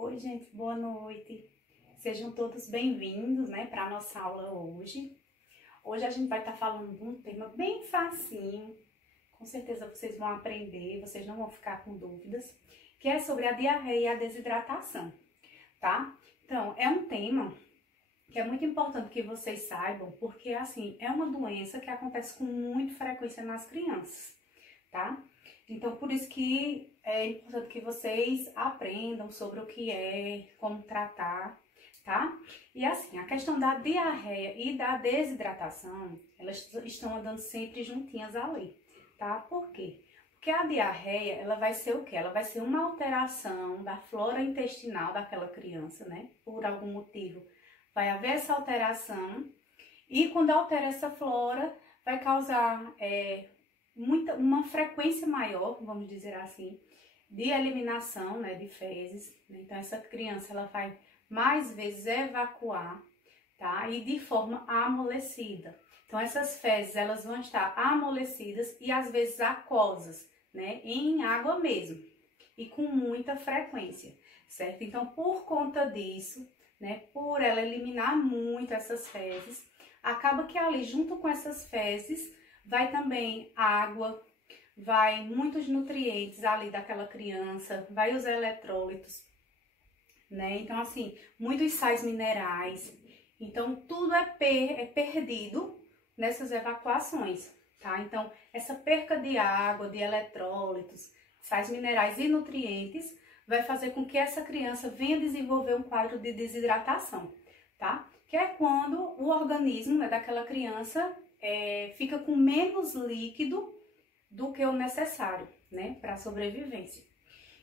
Oi, gente, boa noite. Sejam todos bem-vindos, para a nossa aula hoje. Hoje a gente vai estar falando de um tema bem facinho. Com certeza vocês vão aprender, vocês não vão ficar com dúvidas, que é sobre a diarreia e a desidratação, tá? Então, é um tema que é muito importante que vocês saibam, porque, assim, é uma doença que acontece com muita frequência nas crianças, tá? Então, por isso que é importante que vocês aprendam sobre o que é, como tratar, tá? E assim, a questão da diarreia e da desidratação, elas estão andando sempre juntinhas ali, tá? Por quê? Porque a diarreia, ela vai ser o quê? Ela vai ser uma alteração da flora intestinal daquela criança, né? Por algum motivo vai haver essa alteração e quando altera essa flora, vai causar uma frequência maior, vamos dizer assim, de eliminação, né, de fezes. Então, essa criança ela vai mais vezes evacuar, tá? E de forma amolecida. Então, essas fezes elas vão estar amolecidas e às vezes aquosas, né, em água mesmo, e com muita frequência, certo? Então, por conta disso, né, por ela eliminar muito essas fezes, acaba que ali, junto com essas fezes, vai também água, vai muitos nutrientes ali daquela criança, vai os eletrólitos, né? Então, assim, muitos sais minerais. Então, tudo é perdido nessas evacuações, tá? Então, essa perca de água, de eletrólitos, sais minerais e nutrientes vai fazer com que essa criança venha desenvolver um quadro de desidratação, tá? Que é quando o organismo, né, daquela criança fica com menos líquido do que o necessário, né, para a sobrevivência.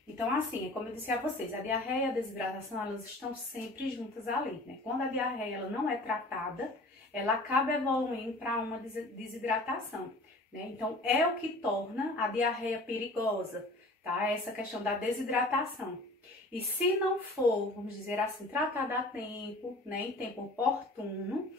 Então, assim, como eu disse a vocês, a diarreia e a desidratação, elas estão sempre juntas ali, né? Quando a diarreia ela não é tratada, ela acaba evoluindo para uma desidratação, né? Então, é o que torna a diarreia perigosa, tá? Essa questão da desidratação. E se não for, vamos dizer assim, tratada a tempo, né, em tempo oportuno,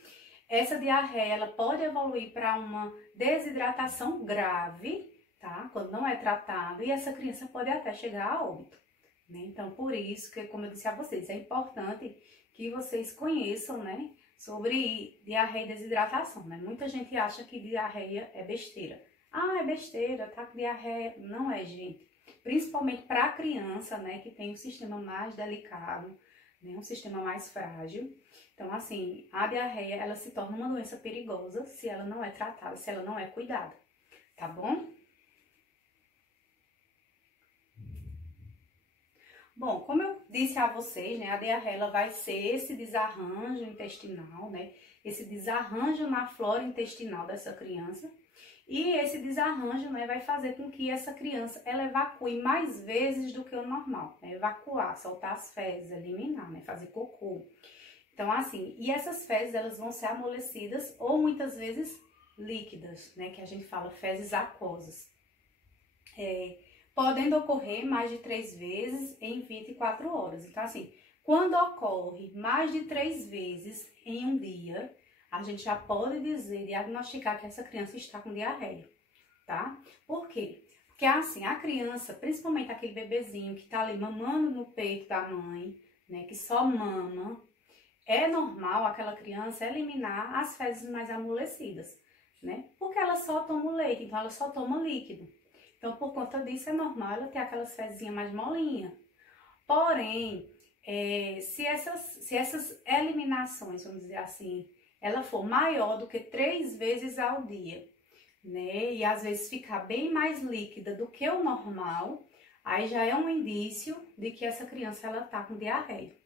essa diarreia ela pode evoluir para uma desidratação grave, tá? Quando não é tratada, e essa criança pode até chegar a óbito, né? Então, por isso que, como eu disse a vocês, é importante que vocês conheçam, né, sobre diarreia e desidratação, né? Muita gente acha que diarreia é besteira. Ah, é besteira, tá com diarreia. Não é, gente. Principalmente para a criança, né, que tem um sistema mais delicado, né, um sistema mais frágil. Então, assim, a diarreia, ela se torna uma doença perigosa se ela não é tratada, se ela não é cuidada, tá bom? Bom, como eu disse a vocês, né, a diarreia ela vai ser esse desarranjo intestinal, né, esse desarranjo na flora intestinal dessa criança. E esse desarranjo, né, vai fazer com que essa criança ela evacue mais vezes do que o normal, né? Evacuar, soltar as fezes, eliminar, né? Fazer cocô. Então, assim, e essas fezes elas vão ser amolecidas ou muitas vezes líquidas, né? Que a gente fala fezes aquosas. Podendo ocorrer mais de 3 vezes em 24 horas. Então, assim, quando ocorre mais de 3 vezes em um dia, a gente já pode diagnosticar que essa criança está com diarreia, tá? Por quê? Porque assim, a criança, principalmente aquele bebezinho que tá ali mamando no peito da mãe, né, que só mama, é normal aquela criança eliminar as fezes mais amolecidas, né? Porque ela só toma o leite, então ela só toma líquido. Então, por conta disso, é normal ela ter aquelas fezinhas mais molinhas. Porém, se essas eliminações, vamos dizer assim, ela for maior do que 3 vezes ao dia, né? E às vezes ficar bem mais líquida do que o normal, aí já é um indício de que essa criança ela tá com diarreia,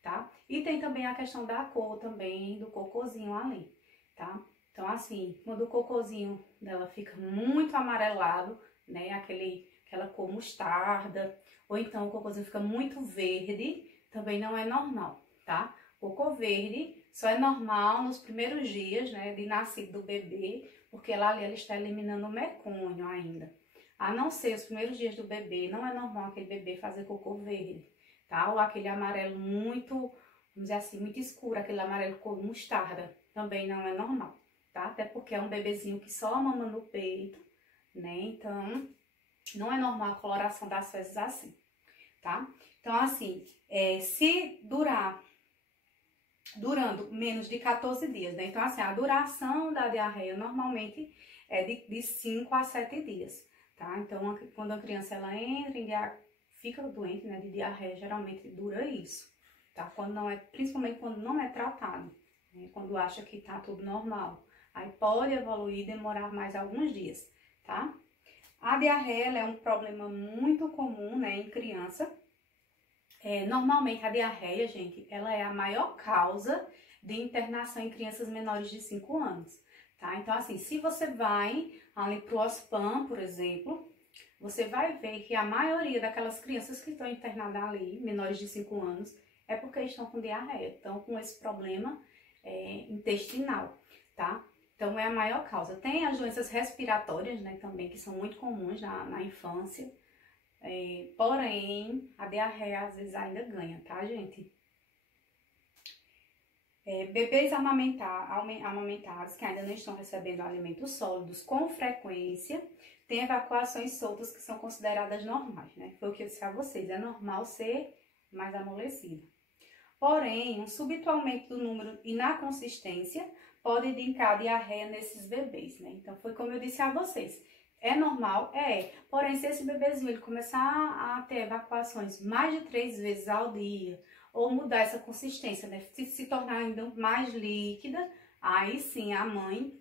tá? E tem também a questão da cor também, do cocôzinho ali, tá? Então, assim, quando o cocôzinho dela fica muito amarelado, né? Aquela cor mostarda, ou então o cocôzinho fica muito verde, também não é normal, tá? Cocô verde só é normal nos primeiros dias, né, de nascido do bebê, porque lá ali ela está eliminando o mecônio ainda. A não ser os primeiros dias do bebê, não é normal aquele bebê fazer cocô verde, tá? Ou aquele amarelo muito, vamos dizer assim, muito escuro, aquele amarelo cor mostarda, também não é normal, tá? Até porque é um bebezinho que só mama no peito, né? Então, não é normal a coloração das fezes assim, tá? Então, assim, se durando menos de 14 dias, né? Então, assim, a duração da diarreia normalmente é de 5 a 7 dias, tá? Então, quando a criança ela fica doente, né, de diarreia, geralmente dura isso, tá? Principalmente quando não é tratado, né? Quando acha que tá tudo normal. Aí pode evoluir e demorar mais alguns dias, tá? A diarreia ela é um problema muito comum, né, em criança. Normalmente a diarreia, gente, ela é a maior causa de internação em crianças menores de 5 anos, tá? Então, assim, se você vai ali pro OSPAM, por exemplo, você vai ver que a maioria daquelas crianças que estão internadas ali, menores de 5 anos, é porque estão com diarreia, estão com esse problema intestinal, tá? Então, é a maior causa. Tem as doenças respiratórias, né, também, que são muito comuns na infância. Porém, a diarreia às vezes ainda ganha, tá, gente? Bebês amamentados que ainda não estão recebendo alimentos sólidos com frequência têm evacuações soltas que são consideradas normais, né? Foi o que eu disse a vocês, é normal ser mais amolecido. Porém, um súbito aumento do número e na consistência pode indicar diarreia nesses bebês, né? Então, foi como eu disse a vocês. É normal? É. Porém, se esse bebezinho ele começar a ter evacuações mais de 3 vezes ao dia, ou mudar essa consistência, né? Se tornar ainda mais líquida, aí sim a mãe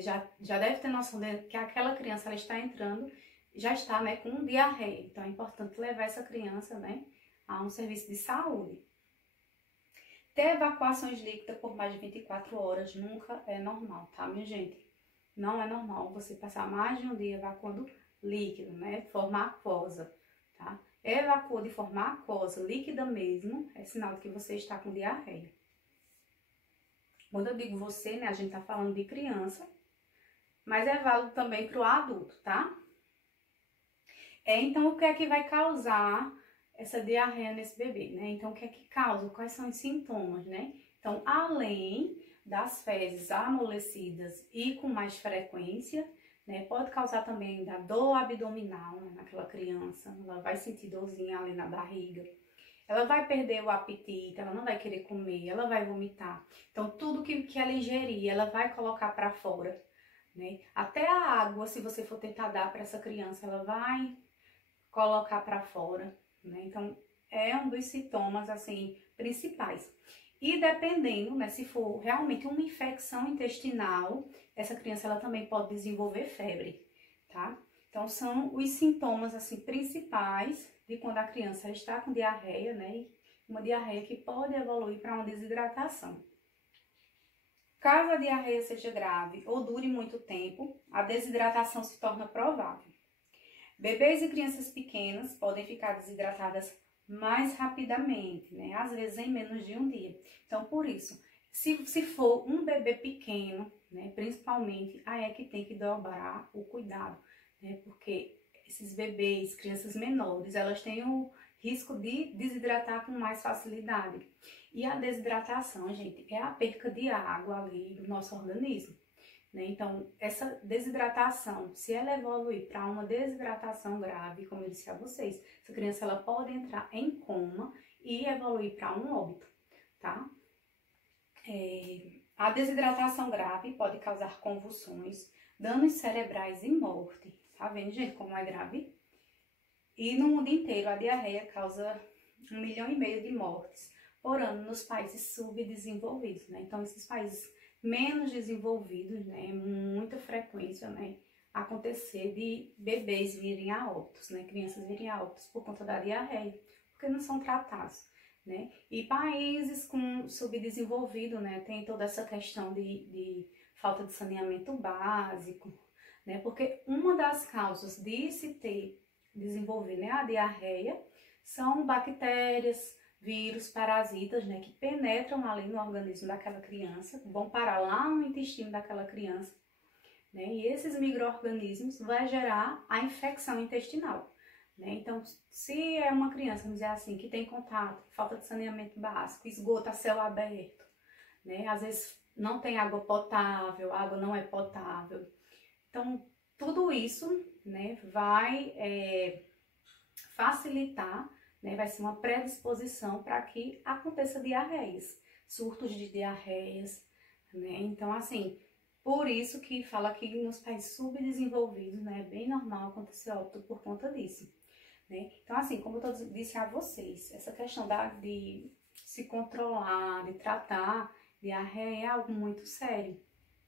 já deve ter noção de que aquela criança ela está entrando, já está, né, com diarreia. Então, é importante levar essa criança, né, a um serviço de saúde. Ter evacuações líquidas por mais de 24 horas nunca é normal, tá, minha gente? Não é normal você passar mais de um dia evacuando líquido, né? De forma aquosa, tá? Evacua de forma aquosa, líquida mesmo, é sinal de que você está com diarreia. Quando eu digo você, né? A gente tá falando de criança, mas é válido também para o adulto, tá? Então, o que é que vai causar essa diarreia nesse bebê, né? Então, o que é que causa? Quais são os sintomas, né? Então, além das fezes amolecidas e com mais frequência, né, pode causar também da dor abdominal, né, naquela criança, ela vai sentir dorzinha ali na barriga, ela vai perder o apetite, ela não vai querer comer, ela vai vomitar. Então, tudo que ela ingerir, ela vai colocar para fora, né? Até a água, se você for tentar dar para essa criança, ela vai colocar para fora, né? Então, é um dos sintomas, assim, principais. E dependendo, né, se for realmente uma infecção intestinal, essa criança ela também pode desenvolver febre, tá? Então, são os sintomas, assim, principais de quando a criança está com diarreia, né? Uma diarreia que pode evoluir para uma desidratação. Caso a diarreia seja grave ou dure muito tempo, a desidratação se torna provável. Bebês e crianças pequenas podem ficar desidratadas mais rapidamente, né? Às vezes em menos de um dia. Então, por isso, se for um bebê pequeno, né, principalmente, aí é que tem que dobrar o cuidado, né? Porque esses bebês, crianças menores, elas têm o risco de desidratar com mais facilidade. E a desidratação, gente, é a perca de água ali do nosso organismo, né? Então, essa desidratação, se ela evoluir para uma desidratação grave, como eu disse a vocês, essa criança ela pode entrar em coma e evoluir para um óbito, tá? A desidratação grave pode causar convulsões, danos cerebrais e morte. Tá vendo, gente, como é grave? E no mundo inteiro, a diarreia causa 1,5 milhão de mortes por ano nos países subdesenvolvidos, né? Então, esses países menos desenvolvidos, né, é muita frequência, né, acontecer de bebês virem a óbitos, né, crianças virem a óbitos por conta da diarreia, porque não são tratados, né. E países com subdesenvolvido, né, tem toda essa questão de falta de saneamento básico, né, porque uma das causas de se ter desenvolver, né, a diarreia são bactérias, vírus, parasitas, né, que penetram ali no organismo daquela criança, vão parar lá no intestino daquela criança, né, e esses micro-organismos vão gerar a infecção intestinal, né. Então, se é uma criança, vamos dizer assim, que tem contato, falta de saneamento básico, esgoto a céu aberto, né, às vezes não tem água potável, a água não é potável, então, tudo isso, né, vai facilitar, né? Vai ser uma predisposição para que aconteça diarreias, surtos de diarreias, né? Então, assim, por isso que fala que nos países subdesenvolvidos, né, é bem normal acontecer óbito por conta disso, né? Então, assim, como eu disse a vocês, essa questão de se controlar, de tratar diarreia é algo muito sério,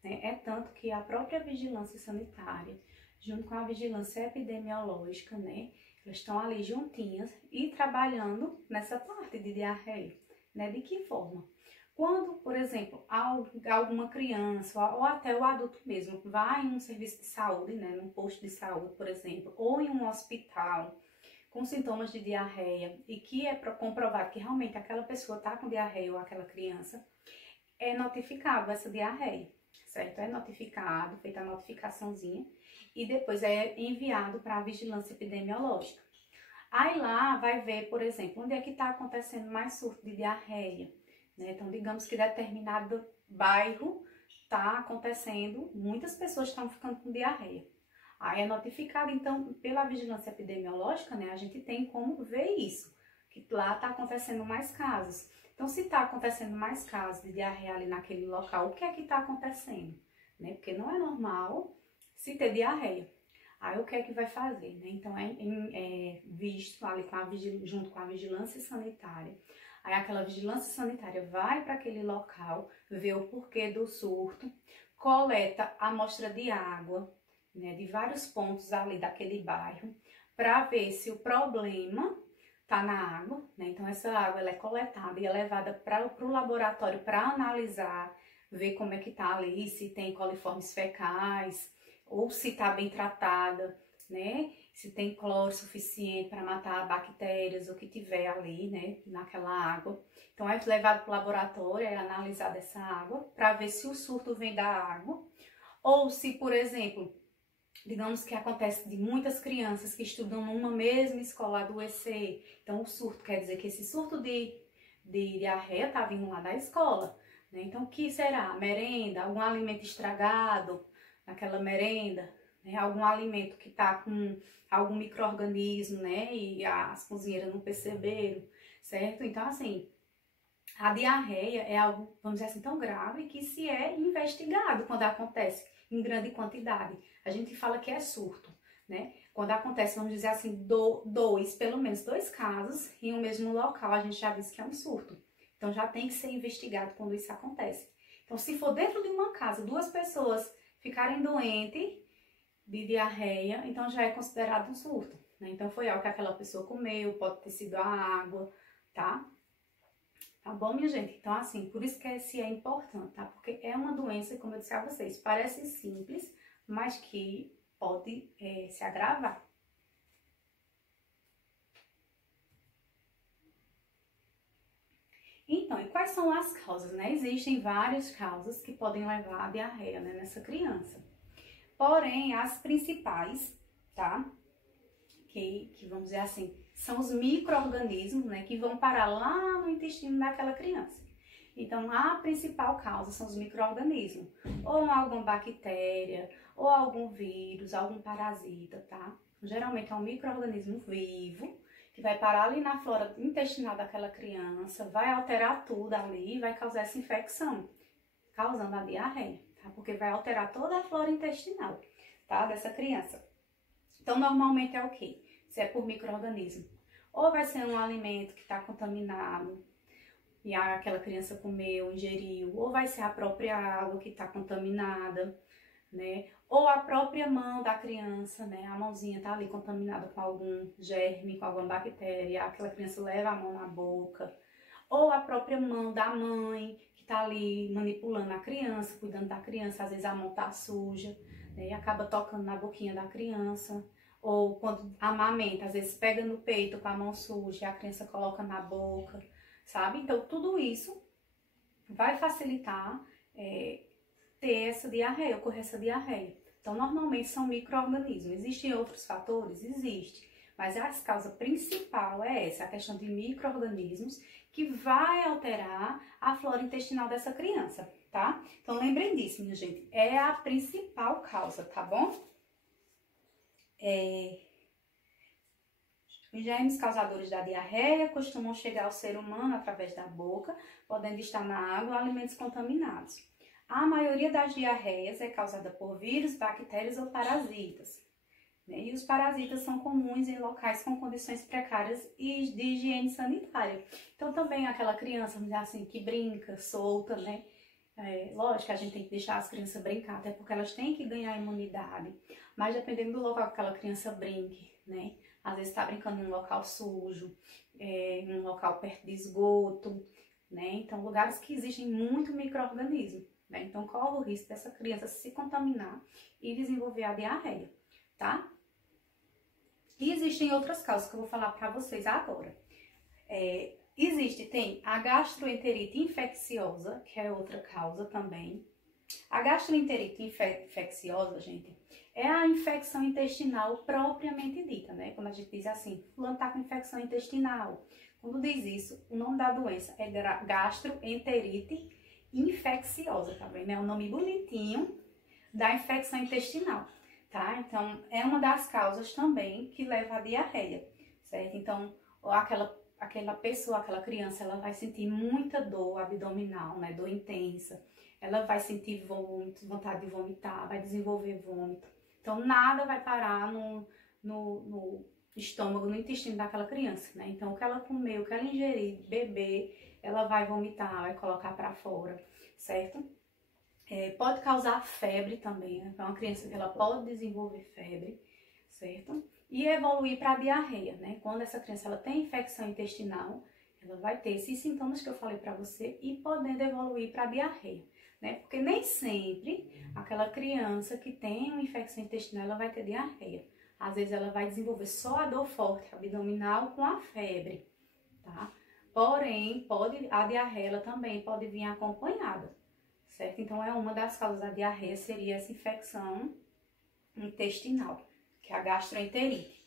né? É tanto que a própria vigilância sanitária, junto com a vigilância epidemiológica, né, elas estão ali juntinhas e trabalhando nessa parte de diarreia, né? De que forma? Quando, por exemplo, alguma criança ou até o adulto mesmo vai em um serviço de saúde, né, num posto de saúde, por exemplo, ou em um hospital com sintomas de diarreia e que é comprovado que realmente aquela pessoa está com diarreia ou aquela criança, é notificado essa diarreia, certo? É notificado, feita a notificaçãozinha e depois é enviado para a vigilância epidemiológica. Aí lá vai ver, por exemplo, onde é que está acontecendo mais surto de diarreia, né? Então, digamos que determinado bairro está acontecendo, muitas pessoas estão ficando com diarreia. Aí é notificado, então, pela vigilância epidemiológica, né? A gente tem como ver isso, que lá está acontecendo mais casos. Então, se está acontecendo mais casos de diarreia ali naquele local, o que é que está acontecendo? Né? Porque não é normal se ter diarreia. Aí o que é que vai fazer? Né? Então, é visto ali junto com a vigilância sanitária. Aí aquela vigilância sanitária vai para aquele local, vê o porquê do surto, coleta a amostra de água, né, de vários pontos ali daquele bairro, para ver se o problema está na água, né? Então essa água ela é coletada e é levada para o laboratório para analisar, ver como é que está ali, se tem coliformes fecais, ou se está bem tratada, né? Se tem cloro suficiente para matar bactérias, o que tiver ali, né, naquela água. Então é levado para o laboratório, é analisada essa água, para ver se o surto vem da água, ou se, por exemplo, digamos que acontece de muitas crianças que estudam numa mesma escola adoecer. Então, o surto quer dizer que esse surto de diarreia está vindo lá da escola, né? Então, o que será? Merenda, algum alimento estragado naquela merenda, né? Algum alimento que está com algum micro-organismo, né? E as cozinheiras não perceberam, certo? Então, assim, a diarreia é algo, vamos dizer assim, tão grave que se é investigado quando acontece em grande quantidade. A gente fala que é surto, né? Quando acontece, vamos dizer assim, pelo menos dois casos em um mesmo local, a gente já diz que é um surto. Então, já tem que ser investigado quando isso acontece. Então, se for dentro de uma casa, duas pessoas ficarem doentes de diarreia, então já é considerado um surto, né? Então, foi algo que aquela pessoa comeu, pode ter sido a água, tá? Tá bom, minha gente? Então, assim, por isso que esse é importante, tá? Porque é uma doença, como eu disse a vocês, parece simples, mas que pode se agravar. Então, e quais são as causas, né? Existem várias causas que podem levar à diarreia, né, nessa criança. Porém, as principais, tá? Que vamos dizer assim, são os micro-organismos, né, que vão parar lá no intestino daquela criança. Então, a principal causa são os micro-organismos, ou alguma bactéria, ou algum vírus, algum parasita, tá? Geralmente é um micro-organismo vivo, que vai parar ali na flora intestinal daquela criança, vai alterar tudo ali e vai causar essa infecção, causando a diarreia, tá? Porque vai alterar toda a flora intestinal, tá? Dessa criança. Então, normalmente é o quê? Se é por micro-organismo. Ou vai ser um alimento que está contaminado e aquela criança comeu, ingeriu. Ou vai ser a própria água que está contaminada, né? Ou a própria mão da criança, né? A mãozinha está ali contaminada com algum germe, com alguma bactéria. Aquela criança leva a mão na boca. Ou a própria mão da mãe, que está ali manipulando a criança, cuidando da criança. Às vezes a mão está suja, né? E acaba tocando na boquinha da criança. Ou quando amamenta, às vezes pega no peito com a mão suja e a criança coloca na boca, sabe? Então, tudo isso vai facilitar ter essa diarreia, ocorrer essa diarreia. Então, normalmente são micro-organismos. Existem outros fatores? Existe. Mas a causa principal é essa, a questão de micro-organismos que vai alterar a flora intestinal dessa criança, tá? Então, lembrem disso, minha gente. É a principal causa, tá bom? Os germes causadores da diarreia costumam chegar ao ser humano através da boca, podendo estar na água ou alimentos contaminados. A maioria das diarreias é causada por vírus, bactérias ou parasitas. E os parasitas são comuns em locais com condições precárias e de higiene sanitária. Então também aquela criança, vamos dizer assim, que brinca, solta, né? Lógico que a gente tem que deixar as crianças brincar, até porque elas têm que ganhar imunidade. Mas dependendo do local que aquela criança brinque, né? Às vezes está brincando em um local sujo, em um local perto de esgoto, né? Então lugares que existem muito micro-organismo, né? Então corre o risco dessa criança se contaminar e desenvolver a diarreia, tá? E existem outras causas que eu vou falar para vocês agora. Tem a gastroenterite infecciosa, que é outra causa também. A gastroenterite infecciosa, gente, é a infecção intestinal propriamente dita, né? Quando a gente diz assim, fulano tá com infecção intestinal. Quando diz isso, o nome da doença é gastroenterite infecciosa, tá vendo? É um nome bonitinho da infecção intestinal, tá? Então, é uma das causas também que leva à diarreia, certo? Então, aquela pessoa, aquela criança, ela vai sentir muita dor abdominal, né? Dor intensa. Ela vai sentir vômito, vontade de vomitar, vai desenvolver vômito. Então, nada vai parar no estômago, no intestino daquela criança, né? Então, o que ela comer, o que ela ingerir, beber, ela vai vomitar, vai colocar para fora, certo? Pode causar febre também, né? Então, uma criança, ela pode desenvolver febre, certo? E evoluir para a diarreia, né? Quando essa criança ela tem infecção intestinal, ela vai ter esses sintomas que eu falei para você e podendo evoluir para a diarreia, né? Porque nem sempre aquela criança que tem uma infecção intestinal, ela vai ter diarreia. Às vezes ela vai desenvolver só a dor forte abdominal com a febre, tá? Porém, a diarreia ela também pode vir acompanhada, certo? Então, é uma das causas da diarreia, seria essa infecção intestinal, que é a gastroenterite.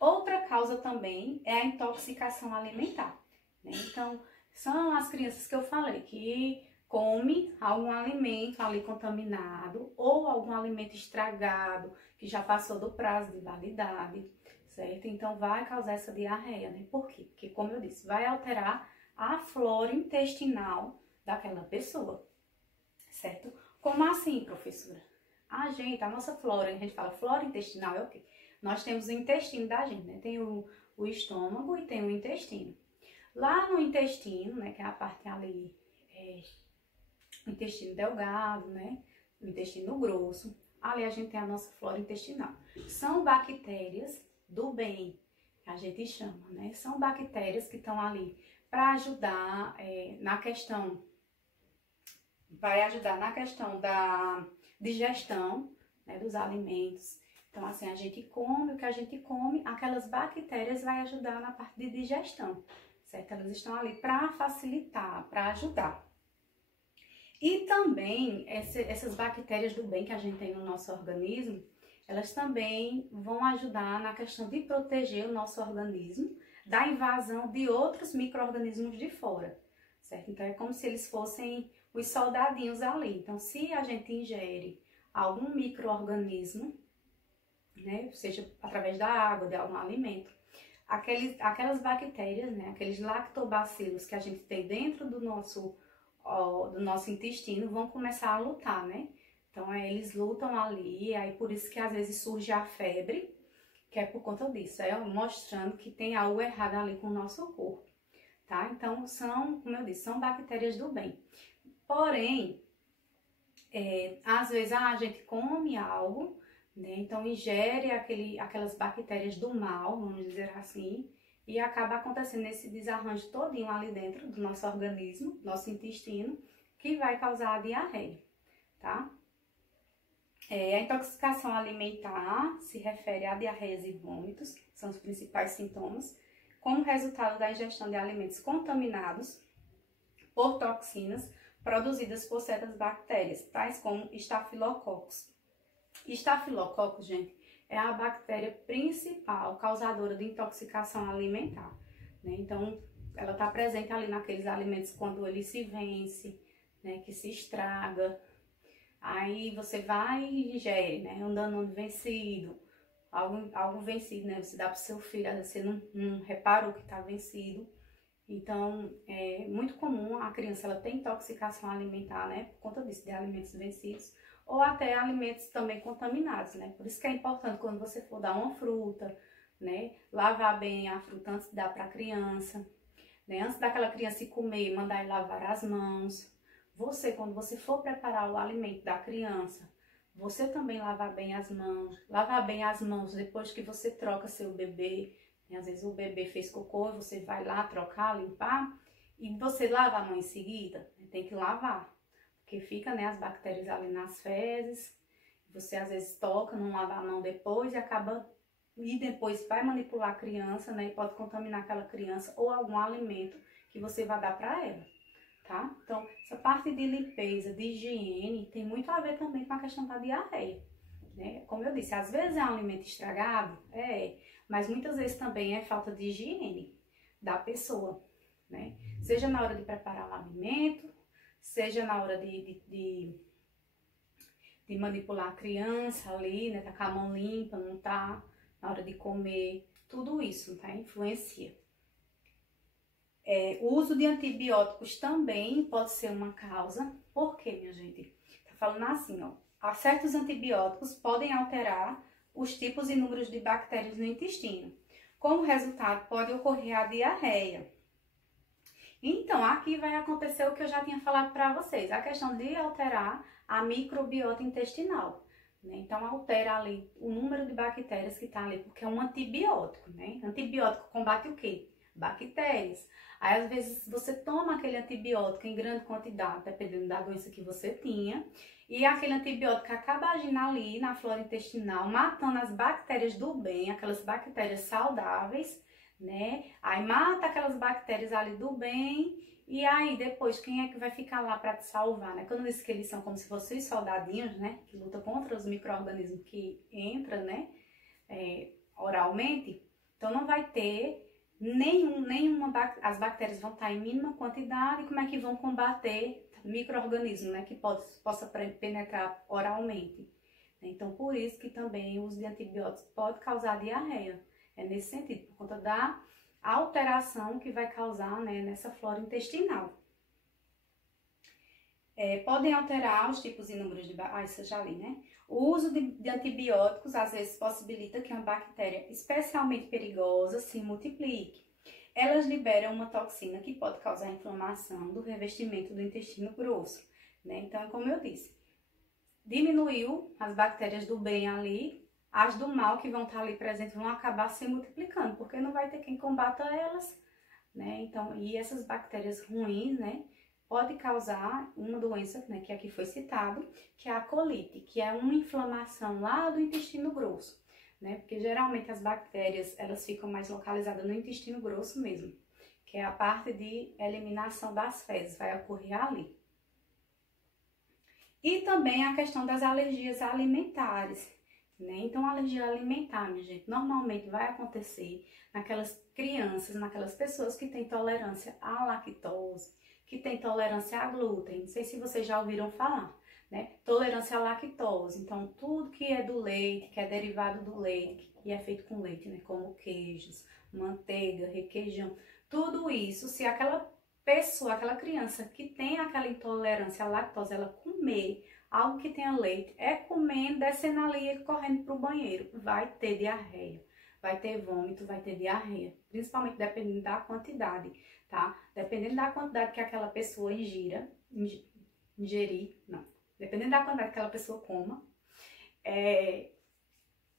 Outra causa também é a intoxicação alimentar, né? Então, são as crianças que eu falei, que come algum alimento ali contaminado ou algum alimento estragado, que já passou do prazo de validade, certo? Então, vai causar essa diarreia, né? Por quê? Porque, como eu disse, vai alterar a flora intestinal daquela pessoa, certo? Como assim, professora? A nossa flora, a gente fala flora intestinal é o quê? Nós temos o intestino da gente, né? Tem o estômago e tem o intestino. Lá no intestino, né, que é a parte ali, o intestino delgado, né? O intestino grosso, ali a gente tem a nossa flora intestinal. São bactérias do bem, que a gente chama, né? São bactérias que estão ali para ajudar na questão da digestão, né, dos alimentos. Então, assim, a gente come o que a gente come, aquelas bactérias vai ajudar na parte de digestão, certo? Elas estão ali para facilitar, para ajudar. E também, essas bactérias do bem que a gente tem no nosso organismo, elas também vão ajudar na questão de proteger o nosso organismo da invasão de outros micro-organismos de fora, certo? Então, é como se eles fossem os soldadinhos ali. Então, se a gente ingere algum micro-organismo, né, seja através da água, de algum alimento, aquelas bactérias, né, aqueles lactobacilos que a gente tem dentro do nosso intestino vão começar a lutar, né? Então, eles lutam ali, aí por isso que às vezes surge a febre, que é por conta disso, mostrando que tem algo errado ali com o nosso corpo, tá? Então, como eu disse, são bactérias do bem. Porém, às vezes a gente come algo, né? Então ingere aquelas bactérias do mal, vamos dizer assim, e acaba acontecendo esse desarranjo todinho ali dentro do nosso organismo, nosso intestino, que vai causar a diarreia, tá? A intoxicação alimentar se refere a diarreias e vômitos, são os principais sintomas, como resultado da ingestão de alimentos contaminados por toxinas produzidas por certas bactérias, tais como estafilococcus. Estafilococcus, gente, é a bactéria principal causadora de intoxicação alimentar, né? Então, ela está presente ali naqueles alimentos quando ele se vence, né, que se estraga. Aí você vai e ingere, né, um Danone vencido, algo vencido, né? Você dá para o seu filho, às vezes você não reparou que está vencido. Então, é muito comum a criança ela ter intoxicação alimentar, né? Por conta disso, de alimentos vencidos, ou até alimentos também contaminados, né? Por isso que é importante quando você for dar uma fruta, né? Lavar bem a fruta antes de dar para a criança, né? Antes daquela criança ir comer, mandar ele lavar as mãos. Você, quando você for preparar o alimento da criança, você também lavar bem as mãos. Lavar bem as mãos depois que você troca seu bebê. Às vezes o bebê fez cocô, você vai lá trocar, limpar, e você lava a mão em seguida. Tem que lavar, porque fica, né, as bactérias ali nas fezes. Você às vezes toca, não lava a mão depois e acaba... E depois vai manipular a criança, né, e pode contaminar aquela criança ou algum alimento que você vai dar para ela, tá? Então, essa parte de limpeza, de higiene, tem muito a ver também com a questão da diarreia, né? Como eu disse, às vezes é um alimento estragado, mas muitas vezes também é falta de higiene da pessoa, né? Seja na hora de preparar o alimento, seja na hora de manipular a criança ali, né? Tá com a mão limpa, não tá, na hora de comer, tudo isso, tá? Influencia. O uso de antibióticos também pode ser uma causa. Por quê, minha gente? Tá falando assim, ó. Certos antibióticos podem alterar os tipos e números de bactérias no intestino. Como resultado, pode ocorrer a diarreia. Então, aqui vai acontecer o que eu já tinha falado para vocês, a questão de alterar a microbiota intestinal, né? Então, altera ali o número de bactérias que está ali, porque é um antibiótico, né? Antibiótico combate o quê? Bactérias. Aí, às vezes, você toma aquele antibiótico em grande quantidade, dependendo da doença que você tinha, e aquele antibiótico acaba agindo ali na flora intestinal, matando as bactérias do bem, aquelas bactérias saudáveis, né? Aí mata aquelas bactérias ali do bem, e aí depois quem é que vai ficar lá para te salvar, né? Quando eu disse que eles são como se fossem soldadinhos, né? Que lutam contra os micro-organismos que entram, né? Oralmente, então não vai ter as bactérias vão estar em mínima quantidade, e como é que vão combater micro-organismos, né, que possa penetrar oralmente. Então, por isso que também o uso de antibióticos pode causar diarreia. É nesse sentido, por conta da alteração que vai causar, né, nessa flora intestinal. Podem alterar os tipos e números de... isso eu já li, né? O uso de antibióticos, às vezes, possibilita que uma bactéria especialmente perigosa se multiplique. Elas liberam uma toxina que pode causar inflamação do revestimento do intestino grosso, né? Então, como eu disse, diminuiu as bactérias do bem ali, as do mal que vão estar ali presentes vão acabar se multiplicando, porque não vai ter quem combata elas, né? Então, e essas bactérias ruins, né, pode causar uma doença, né, que aqui foi citado, que é a colite, que é uma inflamação lá do intestino grosso, né? Porque geralmente as bactérias, elas ficam mais localizadas no intestino grosso mesmo, que é a parte de eliminação das fezes, vai ocorrer ali. E também a questão das alergias alimentares, né? Então, a alergia alimentar, minha gente, normalmente vai acontecer naquelas crianças, naquelas pessoas que têm intolerância à lactose, que têm intolerância a glúten, não sei se vocês já ouviram falar, né? Tolerância à lactose, então tudo que é do leite, que é derivado do leite, que é feito com leite, né? Como queijos, manteiga, requeijão, tudo isso, se aquela pessoa, aquela criança que tem aquela intolerância à lactose, ela comer algo que tenha leite, comendo, descendo ali e correndo para o banheiro, vai ter diarreia, vai ter vômito, vai ter diarreia, principalmente dependendo da quantidade, tá? Dependendo da quantidade que aquela pessoa dependendo da quantidade que aquela pessoa coma,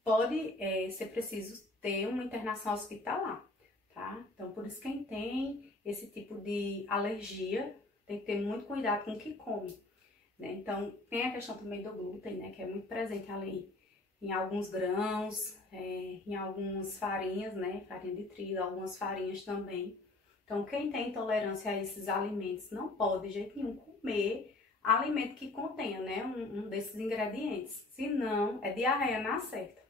pode ser preciso ter uma internação hospitalar, tá? Então, por isso quem tem esse tipo de alergia tem que ter muito cuidado com o que come, né? Então, tem a questão também do glúten, né, que é muito presente ali em alguns grãos, em algumas farinhas, né, farinha de trigo, algumas farinhas também. Então, quem tem intolerância a esses alimentos não pode de jeito nenhum comer alimento que contenha, né, um desses ingredientes, senão é diarreia na certa.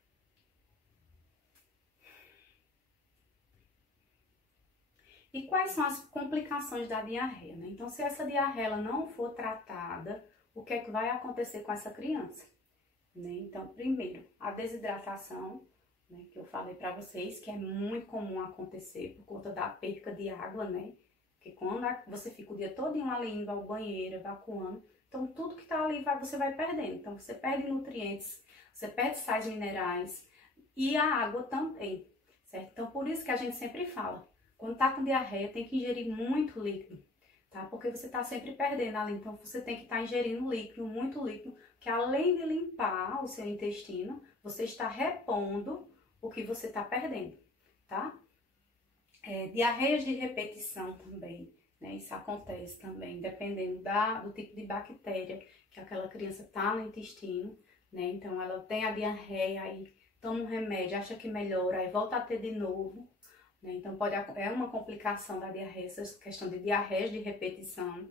E quais são as complicações da diarreia, né? Então, se essa diarreia ela não for tratada, o que é que vai acontecer com essa criança, né? Então, primeiro, a desidratação, né, que eu falei para vocês, que é muito comum acontecer por conta da perca de água, né? Porque quando você fica o dia todinho ali indo ao banheiro, evacuando, então tudo que tá ali você vai perdendo. Então você perde nutrientes, você perde sais minerais e a água também, certo? Então por isso que a gente sempre fala, quando tá com diarreia tem que ingerir muito líquido, tá? Porque você tá sempre perdendo ali, então você tem que estar ingerindo líquido, muito líquido, que além de limpar o seu intestino, você está repondo o que você está perdendo, tá? Diarreias de repetição também, né? Isso acontece também, dependendo do tipo de bactéria que aquela criança tá no intestino, né? Então ela tem a diarreia, aí toma um remédio, acha que melhora, aí volta a ter de novo, né? Então é uma complicação da diarreia, essa questão de diarreias de repetição.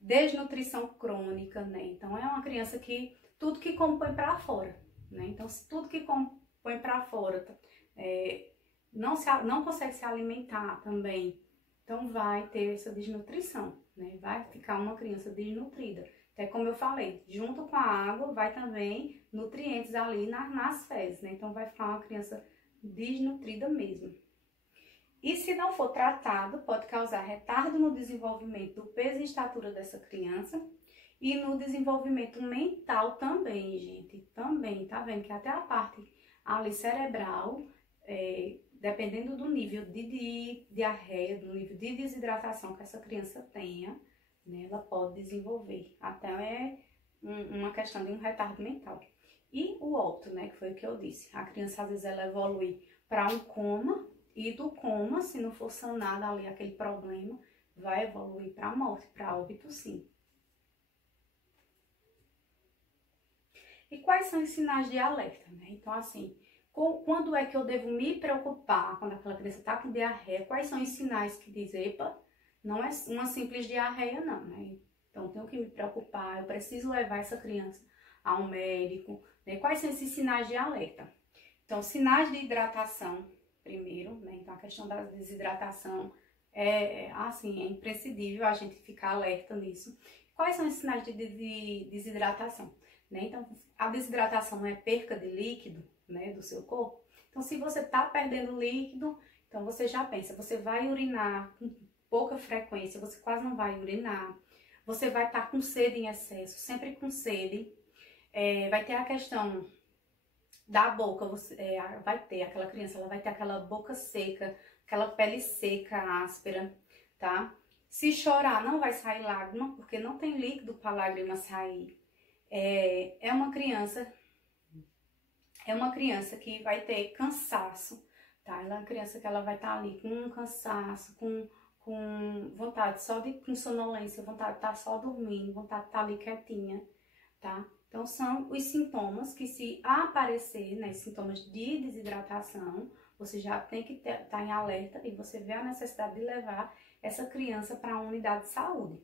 Desnutrição crônica, né? Então é uma criança que tudo que come põe para fora, né? Então se tudo que come põe para fora, não consegue se alimentar também, então vai ter essa desnutrição, né? Vai ficar uma criança desnutrida. Até como eu falei, junto com a água vai também nutrientes ali nas fezes, né? Então vai ficar uma criança desnutrida mesmo. E se não for tratado, pode causar retardo no desenvolvimento do peso e estatura dessa criança e no desenvolvimento mental também, gente. Também, tá vendo que até a parte ali cerebral, dependendo do nível de diarreia, do nível de desidratação que essa criança tenha, né, ela pode desenvolver. Até uma questão de um retardo mental. E o óbito, né, que foi o que eu disse. A criança, às vezes, ela evolui para um coma, e do coma, se não for sanado ali aquele problema, vai evoluir para a morte, para óbito sim. E quais são os sinais de alerta, né? Então, assim, quando é que eu devo me preocupar quando aquela criança está com diarreia? Quais são os sinais que dizem, epa, não é uma simples diarreia não, né? Então, tenho que me preocupar, eu preciso levar essa criança a um médico, né? Quais são esses sinais de alerta? Então, sinais de hidratação, primeiro, né? Então a questão da desidratação é imprescindível a gente ficar alerta nisso. Quais são os sinais de desidratação? Né? Então a desidratação não é perca de líquido, né, do seu corpo. Então se você está perdendo líquido, então você já pensa, você vai urinar com pouca frequência, você quase não vai urinar, você vai estar com sede em excesso, sempre com sede, vai ter a questão da boca, vai ter, aquela criança, ela vai ter aquela boca seca, aquela pele seca, áspera, tá? Se chorar, não vai sair lágrima, porque não tem líquido para a lágrima sair. É uma criança que vai ter cansaço, tá? Ela é uma criança que ela vai estar ali com um cansaço, com vontade só com sonolência, vontade de estar só dormindo, vontade de estar ali quietinha, tá? Então, são os sintomas que, se aparecer, né, sintomas de desidratação, você já tem que estar em alerta e você vê a necessidade de levar essa criança para uma unidade de saúde.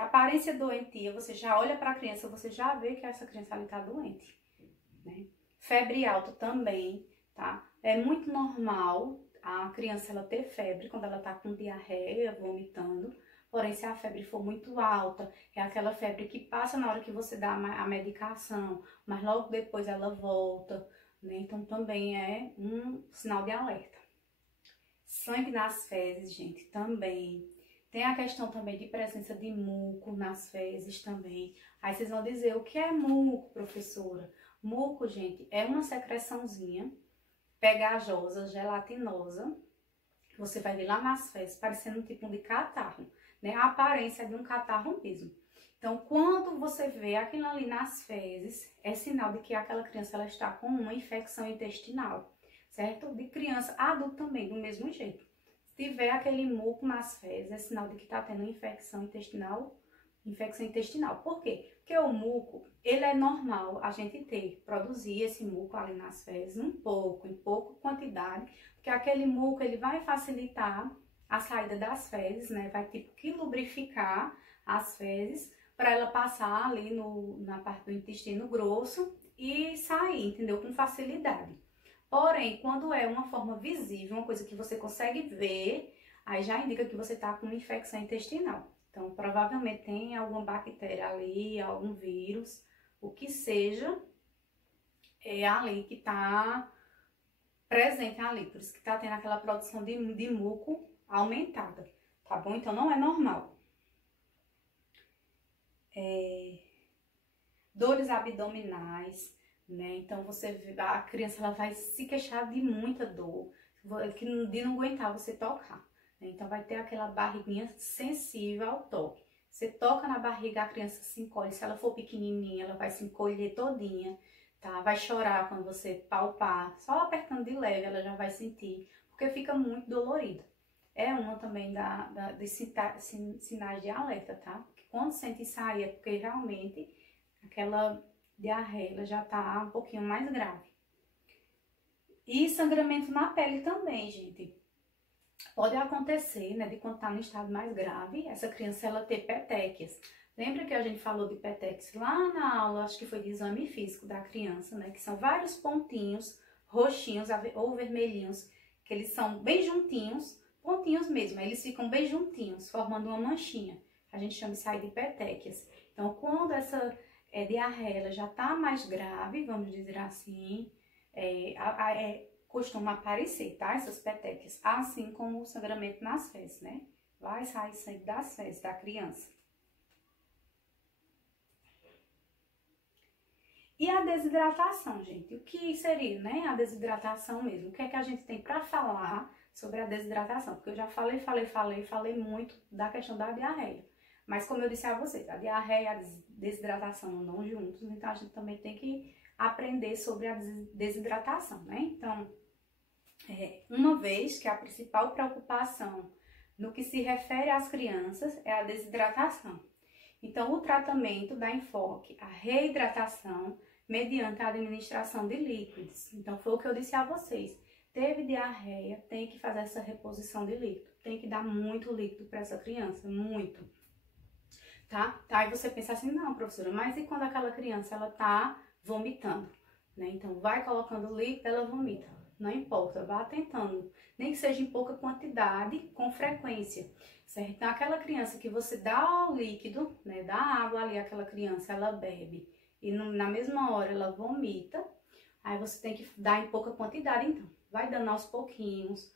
Aparência doentia, você já olha para a criança, você já vê que essa criança ali está doente, né? Febre alta também, tá? É muito normal a criança ela ter febre quando ela está com diarreia, vomitando. Porém, se a febre for muito alta, é aquela febre que passa na hora que você dá a medicação, mas logo depois ela volta, né? Então também é um sinal de alerta. Sangue nas fezes, gente, também. Tem a questão também de presença de muco nas fezes também. Aí vocês vão dizer, o que é muco, professora? Muco, gente, é uma secreçãozinha pegajosa, gelatinosa, que você vai ver lá nas fezes, parecendo um tipo de catarro, né? A aparência é de um catarro mesmo. Então, quando você vê aquilo ali nas fezes, é sinal de que aquela criança ela está com uma infecção intestinal, certo? De criança, adulto também, do mesmo jeito. Se tiver aquele muco nas fezes, é sinal de que está tendo infecção intestinal. Por quê? Porque o muco, ele é normal a gente produzir esse muco ali nas fezes em pouca quantidade, porque aquele muco, ele vai facilitar a saída das fezes, né? Vai tipo que lubrificar as fezes para ela passar ali na parte do intestino grosso e sair, entendeu? Com facilidade. Porém, quando é uma forma visível, uma coisa que você consegue ver, aí já indica que você está com uma infecção intestinal. Então, provavelmente tem alguma bactéria ali, algum vírus, o que seja, é ali que está presente ali, por isso que tá tendo aquela produção de muco aumentada, tá bom? Então, não é normal. Dores abdominais, né? Então, a criança ela vai se queixar de muita dor, de não aguentar você tocar, né? Então, vai ter aquela barriguinha sensível ao toque. Você toca na barriga, a criança se encolhe. Se ela for pequenininha, ela vai se encolher todinha, tá? Vai chorar quando você palpar. Só apertando de leve, ela já vai sentir, porque fica muito dolorido. É uma também dos sinais de alerta, tá? Porque quando sente isso aí, é porque realmente aquela diarreia ela já tá um pouquinho mais grave. E sangramento na pele também, gente. Pode acontecer, né, de quando tá no estado mais grave, essa criança ela ter petequias. Lembra que a gente falou de petequias lá na aula, acho que foi de exame físico da criança, né, que são vários pontinhos roxinhos ou vermelhinhos, que eles são bem juntinhos, pontinhos mesmo, eles ficam bem juntinhos, formando uma manchinha. A gente chama isso aí de petequias. Então, quando essa diarreia ela já tá mais grave, vamos dizer assim, costuma aparecer, tá? Essas petequias, assim como o sangramento nas fezes, né? Vai sair sangue das fezes da criança. E a desidratação, gente? O que seria, né? A desidratação mesmo. O que é que a gente tem para falar sobre a desidratação? Porque eu já falei muito da questão da diarreia. Mas como eu disse a vocês, a diarreia e a desidratação andam juntos, então a gente também tem que aprender sobre a desidratação, né? Então, uma vez que a principal preocupação no que se refere às crianças é a desidratação. Então, o tratamento dá enfoque à reidratação mediante a administração de líquidos. Então, foi o que eu disse a vocês. Teve diarreia, tem que fazer essa reposição de líquido. Tem que dar muito líquido para essa criança, muito. Tá? Aí você pensa assim, não, professora, mas e quando aquela criança, ela tá vomitando, né? Então, vai colocando líquido, ela vomita. Não importa, vá tentando. Nem que seja em pouca quantidade, com frequência, certo? Então, aquela criança que você dá o líquido, né? Dá água ali, aquela criança, ela bebe. E na mesma hora ela vomita. Aí você tem que dar em pouca quantidade, então. Vai dando aos pouquinhos,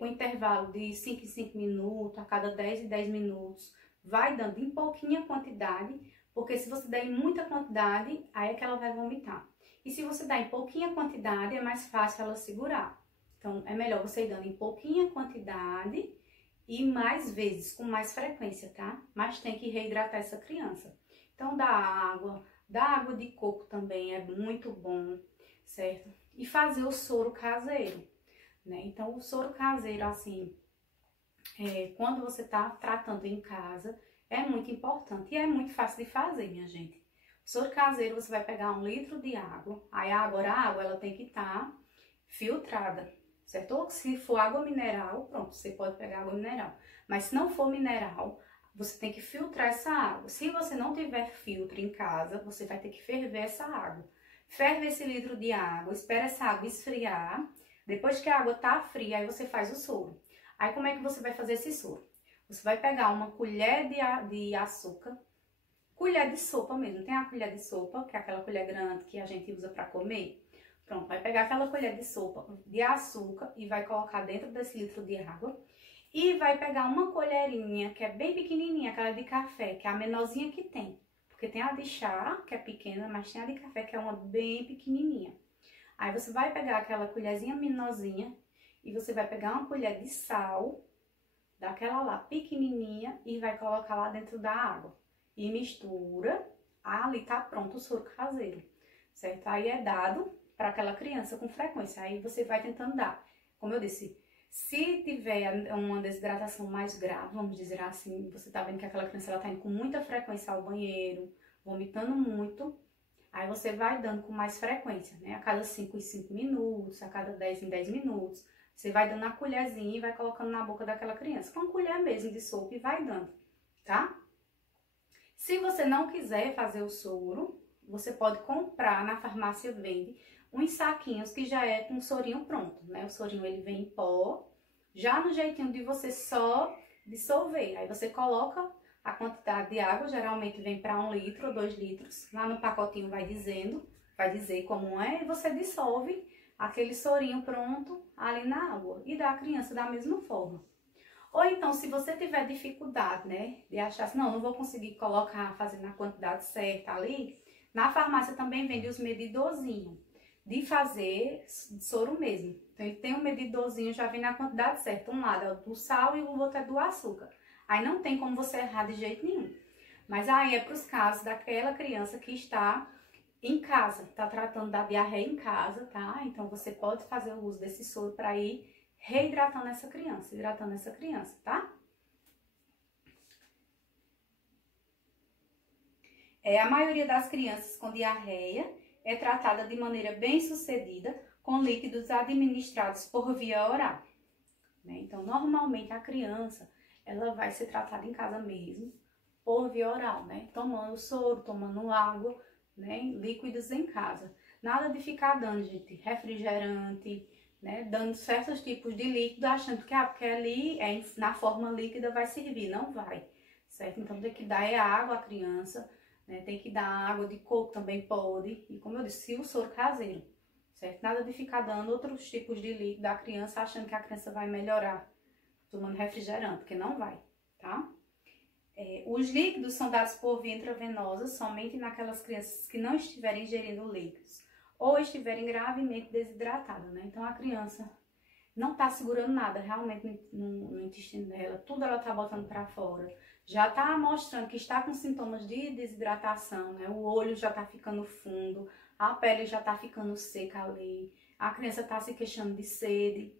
com intervalo de 5 em 5 minutos, a cada 10 em 10 minutos. Vai dando em pouquinha quantidade, porque se você der em muita quantidade, aí é que ela vai vomitar. E se você dá em pouquinha quantidade, é mais fácil ela segurar. Então, é melhor você ir dando em pouquinha quantidade e mais vezes, com mais frequência, tá? Mas tem que reidratar essa criança. Então, dá água de coco também é muito bom, certo? E fazer o soro caseiro, né? Então, o soro caseiro, assim, quando você tá tratando em casa, é muito importante e é muito fácil de fazer, minha gente. O soro caseiro, você vai pegar 1 litro de água, aí agora a água ela tem que estar filtrada, certo? Ou se for água mineral, pronto, você pode pegar água mineral. Mas se não for mineral, você tem que filtrar essa água. Se você não tiver filtro em casa, você vai ter que ferver essa água. Ferve esse litro de água, espera essa água esfriar. Depois que a água tá fria, aí você faz o soro. Aí como é que você vai fazer esse soro? Você vai pegar uma colher de açúcar, colher de sopa mesmo. Tem a colher de sopa, que é aquela colher grande que a gente usa para comer. Pronto, vai pegar aquela colher de sopa de açúcar e vai colocar dentro desse litro de água. E vai pegar uma colherinha, que é bem pequenininha, aquela de café, que é a menorzinha que tem. Porque tem a de chá, que é pequena, mas tem a de café, que é uma bem pequenininha. Aí você vai pegar aquela colherzinha menorzinha e você vai pegar uma colher de sal, daquela lá pequenininha, e vai colocar lá dentro da água. E mistura, ali tá pronto o soro caseiro, certo? Aí é dado para aquela criança com frequência, aí você vai tentando dar. Como eu disse, se tiver uma desidratação mais grave, vamos dizer assim, você tá vendo que aquela criança ela tá indo com muita frequência ao banheiro, vomitando muito, aí você vai dando com mais frequência, né? A cada 5 em 5 minutos, a cada 10 em 10 minutos, você vai dando a colherzinha e vai colocando na boca daquela criança, com a colher mesmo de sopa e vai dando, tá? Se você não quiser fazer o soro, você pode comprar, na farmácia vende, uns saquinhos que já é com o sorinho pronto, né? O sorinho ele vem em pó, já no jeitinho de você só dissolver. Aí você coloca a quantidade de água, geralmente vem para 1 litro ou 2 litros. Lá no pacotinho vai dizer como é, e você dissolve aquele sorinho pronto ali na água e dar à criança da mesma forma. Ou então, se você tiver dificuldade, né, de achar assim, não vou conseguir colocar, fazer na quantidade certa ali, na farmácia também vende os medidorzinhos de fazer soro mesmo. Então, ele tem um medidorzinho, já vem na quantidade certa. Um lado é do sal e o outro é do açúcar. Aí não tem como você errar de jeito nenhum. Mas aí é para os casos daquela criança que está em casa, está tratando da diarreia em casa, tá? Então, você pode fazer o uso desse soro para ir reidratando essa criança, hidratando essa criança, tá? A maioria das crianças com diarreia é tratada de maneira bem sucedida com líquidos administrados por via oral, né? Então, normalmente a criança, ela vai ser tratada em casa mesmo, por via oral, né? Tomando soro, tomando água, né? Líquidos em casa. Nada de ficar dando, gente, refrigerante, né? Dando certos tipos de líquido, achando que porque ali na forma líquida vai servir. Não vai, certo? Então, tem que dar água à criança, né? Tem que dar água de coco também pode. E como eu disse, se o soro caseiro, certo? Nada de ficar dando outros tipos de líquido à criança, achando que a criança vai melhorar tomando refrigerante, porque não vai, tá? Os líquidos são dados por via intravenosa somente naquelas crianças que não estiverem ingerindo líquidos ou estiverem gravemente desidratadas, né? Então, a criança não está segurando nada realmente no intestino dela, tudo ela está botando para fora. Já está mostrando que está com sintomas de desidratação, né? O olho já está ficando fundo, a pele já está ficando seca ali, a criança está se queixando de sede.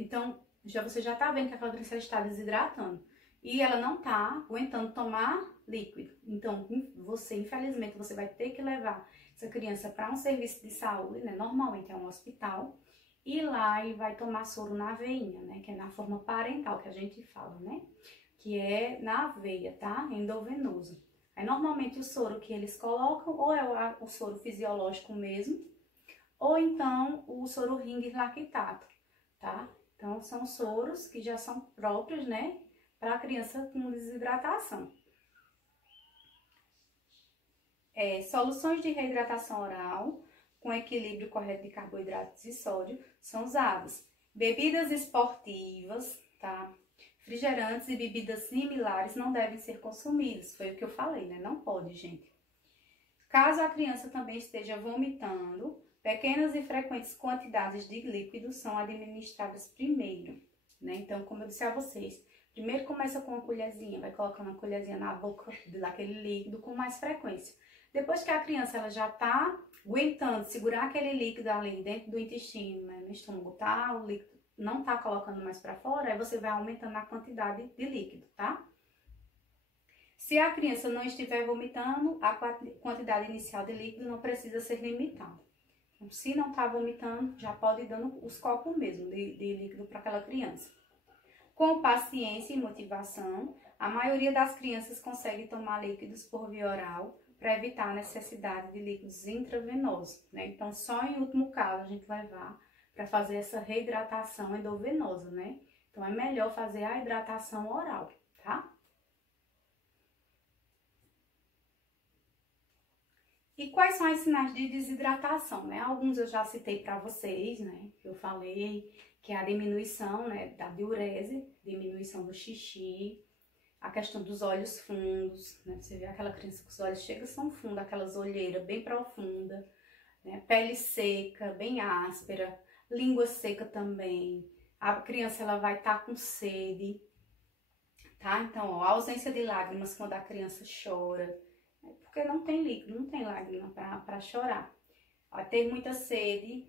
Então, você já está vendo que aquela criança está desidratando. E ela não está aguentando tomar líquido. Então, infelizmente, você vai ter que levar essa criança para um serviço de saúde, né? Normalmente é um hospital. E lá ele vai tomar soro na veinha, né? Que é na forma parental que a gente fala, né? Que é na veia, tá? Endovenoso. Aí, normalmente, o soro que eles colocam ou é o soro fisiológico mesmo, ou então o soro ring lactato, tá? Então, são soros que já são próprios, né? Para a criança com desidratação. Soluções de reidratação oral com equilíbrio correto de carboidratos e sódio são usadas. Bebidas esportivas, tá? Refrigerantes e bebidas similares não devem ser consumidos. Foi o que eu falei, né? Não pode, gente. Caso a criança também esteja vomitando, pequenas e frequentes quantidades de líquidos são administradas primeiro, né? Então, como eu disse a vocês, primeiro começa com uma colherzinha, vai colocando uma colherzinha na boca daquele líquido com mais frequência. Depois que a criança ela já está aguentando segurar aquele líquido ali dentro do intestino, né, no estômago, tá? O líquido não tá colocando mais para fora, aí você vai aumentando a quantidade de líquido, tá? Se a criança não estiver vomitando, a quantidade inicial de líquido não precisa ser limitada. Então, se não tá vomitando, já pode ir dando os copos mesmo de líquido para aquela criança. Com paciência e motivação, a maioria das crianças consegue tomar líquidos por via oral para evitar a necessidade de líquidos intravenosos, né? Então, só em último caso a gente vai levar para fazer essa reidratação endovenosa, né? Então, é melhor fazer a hidratação oral, tá? E quais são os sinais de desidratação, né? Alguns eu já citei para vocês, né? Eu falei que é a diminuição, né, da diurese, diminuição do xixi, a questão dos olhos fundos, né? Você vê aquela criança com os olhos chegam são fundos, aquelas olheiras bem profundas, né? Pele seca, bem áspera, língua seca também. A criança ela vai estar com sede, tá? Então, ó, a ausência de lágrimas quando a criança chora, porque não tem líquido, não tem lágrima para chorar. Vai ter muita sede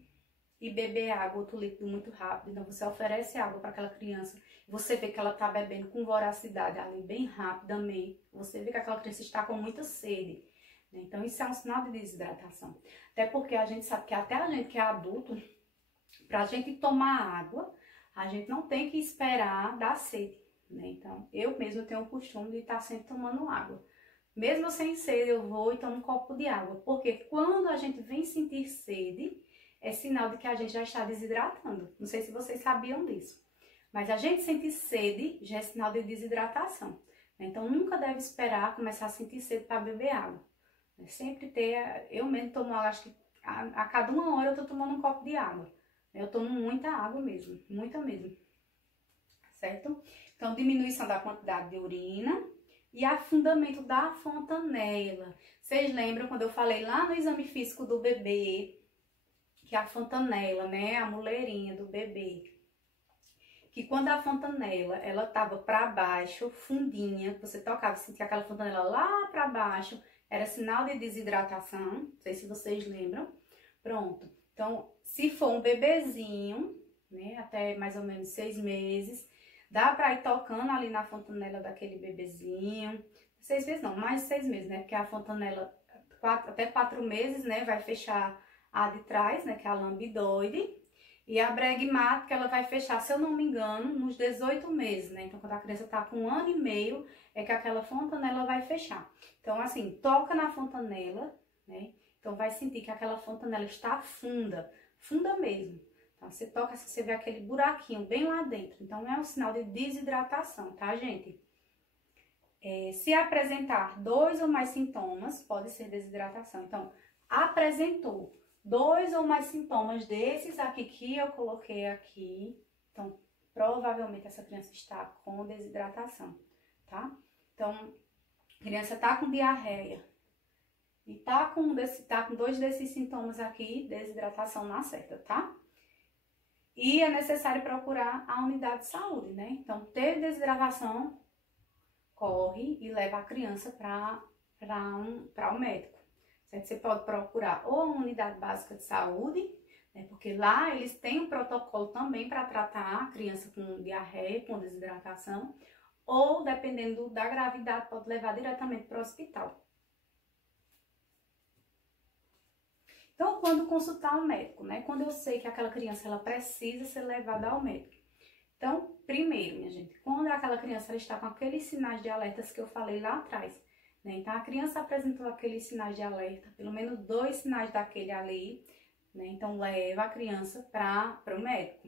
e beber água, outro líquido muito rápido. Então, você oferece água para aquela criança, você vê que ela está bebendo com voracidade ali, bem rapidamente. Você vê que aquela criança está com muita sede, né? Então, isso é um sinal de desidratação. Até porque a gente sabe que até a gente que é adulto, para a gente tomar água, a gente não tem que esperar dar sede, né? Então, eu mesmo tenho o costume de estar sempre tomando água. Mesmo sem sede, eu vou e tomo um copo de água. Porque quando a gente vem sentir sede, é sinal de que a gente já está desidratando. Não sei se vocês sabiam disso. Mas a gente sentir sede já é sinal de desidratação. Então, nunca deve esperar começar a sentir sede para beber água. Sempre ter... Eu mesmo tomo água, acho que a cada 1 hora eu tô tomando um copo de água. Eu tomo muita água mesmo, muita mesmo, certo? Então, diminuição da quantidade de urina e afundamento da fontanela. Vocês lembram quando eu falei lá no exame físico do bebê, que a fontanela, né, a muleirinha do bebê, que quando a fontanela, ela tava para baixo, fundinha, você tocava, sentia aquela fontanela lá para baixo, era sinal de desidratação, não sei se vocês lembram. Pronto. Então, se for um bebezinho, né, até mais ou menos 6 meses, dá para ir tocando ali na fontanela daquele bebezinho. 6 meses não, mais de 6 meses, né, porque a fontanela até 4 meses, né, vai fechar a de trás, né, que é a lambidoide. E a bregmática, ela vai fechar, se eu não me engano, nos 18 meses, né? Então, quando a criança tá com 1 ano e meio, é que aquela fontanela vai fechar. Então, assim, toca na fontanela, né? Então, vai sentir que aquela fontanela está funda, funda mesmo. Então, você toca, você vê aquele buraquinho bem lá dentro. Então, é um sinal de desidratação, tá, gente? Se apresentar 2 ou mais sintomas, pode ser desidratação. Então, apresentou 2 ou mais sintomas desses aqui que eu coloquei aqui, então, provavelmente essa criança está com desidratação, tá? Então, a criança tá com diarreia e tá com 2 desses sintomas aqui, desidratação na certa, tá? E é necessário procurar a unidade de saúde, né? Então, teve desidratação, corre e leva a criança para o médico. Você pode procurar ou a unidade básica de saúde, né, porque lá eles têm um protocolo também para tratar a criança com diarreia, com desidratação, ou dependendo da gravidade, pode levar diretamente para o hospital. Então, quando consultar o médico, né, quando eu sei que aquela criança ela precisa ser levada ao médico. Então, primeiro, minha gente, quando aquela criança ela está com aqueles sinais de alertas que eu falei lá atrás, né? Então, a criança apresentou aqueles sinais de alerta, pelo menos 2 sinais daquele ali, né? Então, leva a criança para o médico.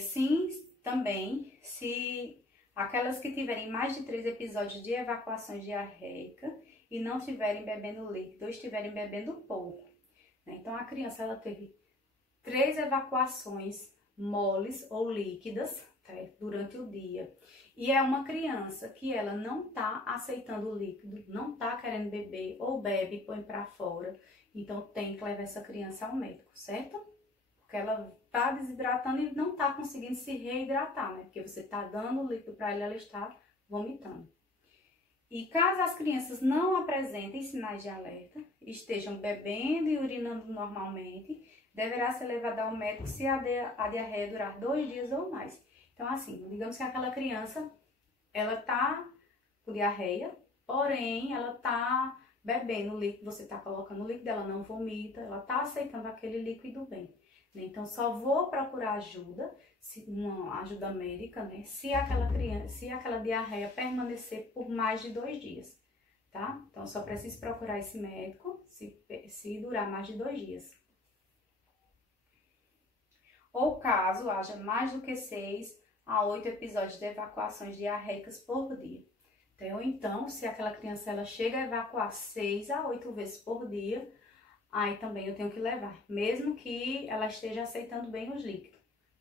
Sim, também, se aquelas que tiverem mais de 3 episódios de evacuações diarreica e não estiverem bebendo líquido ou estiverem bebendo pouco, né? Então, a criança ela teve 3 evacuações moles ou líquidas, tá? Durante o dia. E é uma criança que ela não tá aceitando o líquido, não tá querendo beber, ou bebe e põe para fora. Então, tem que levar essa criança ao médico, certo? Porque ela tá desidratando e não tá conseguindo se reidratar, né? Porque você tá dando o líquido para ela está vomitando. E caso as crianças não apresentem sinais de alerta, estejam bebendo e urinando normalmente, deverá ser levada ao médico se a diarreia durar 2 dias ou mais. Então, assim, digamos que aquela criança, ela tá com diarreia, porém, ela tá bebendo o líquido, você tá colocando o líquido, ela não vomita, ela tá aceitando aquele líquido bem, né? Então, só vou procurar ajuda, uma ajuda médica, né? Se aquela diarreia permanecer por mais de 2 dias, tá? Então, só preciso procurar esse médico se durar mais de 2 dias. Ou caso haja mais do que 6 a 8 episódios de evacuações diarreicas por dia. Então, se aquela criança ela chega a evacuar 6 a 8 vezes por dia, aí também eu tenho que levar, mesmo que ela esteja aceitando bem os líquidos,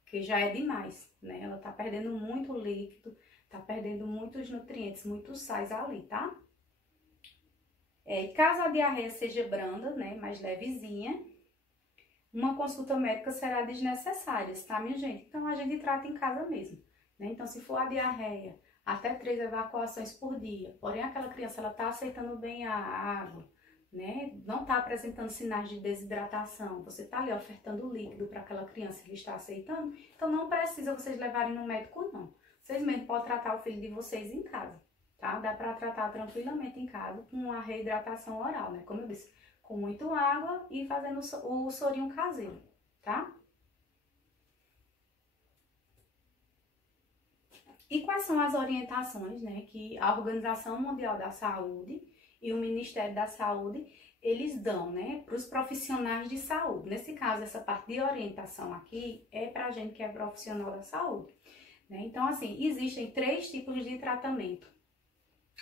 que já é demais, né? Ela tá perdendo muito líquido, tá perdendo muitos nutrientes, muitos sais ali, tá? Caso a diarreia seja branda, né, mais levezinha, uma consulta médica será desnecessária, tá, minha gente? Então, a gente trata em casa mesmo, né? Então, se for a diarreia, até 3 evacuações por dia, porém, aquela criança, ela tá aceitando bem a água, né? Não tá apresentando sinais de desidratação, você tá ali ofertando líquido para aquela criança que está aceitando, então, não precisa vocês levarem no médico, não. Vocês mesmo podem tratar o filho de vocês em casa, tá? Dá para tratar tranquilamente em casa com uma reidratação oral, né? Como eu disse, com muito água e fazendo o sorinho caseiro, tá? E quais são as orientações, né, que a Organização Mundial da Saúde e o Ministério da Saúde, eles dão, né, para os profissionais de saúde. Nesse caso, essa parte de orientação aqui é para a gente que é profissional da saúde, né? Então, assim, existem 3 tipos de tratamento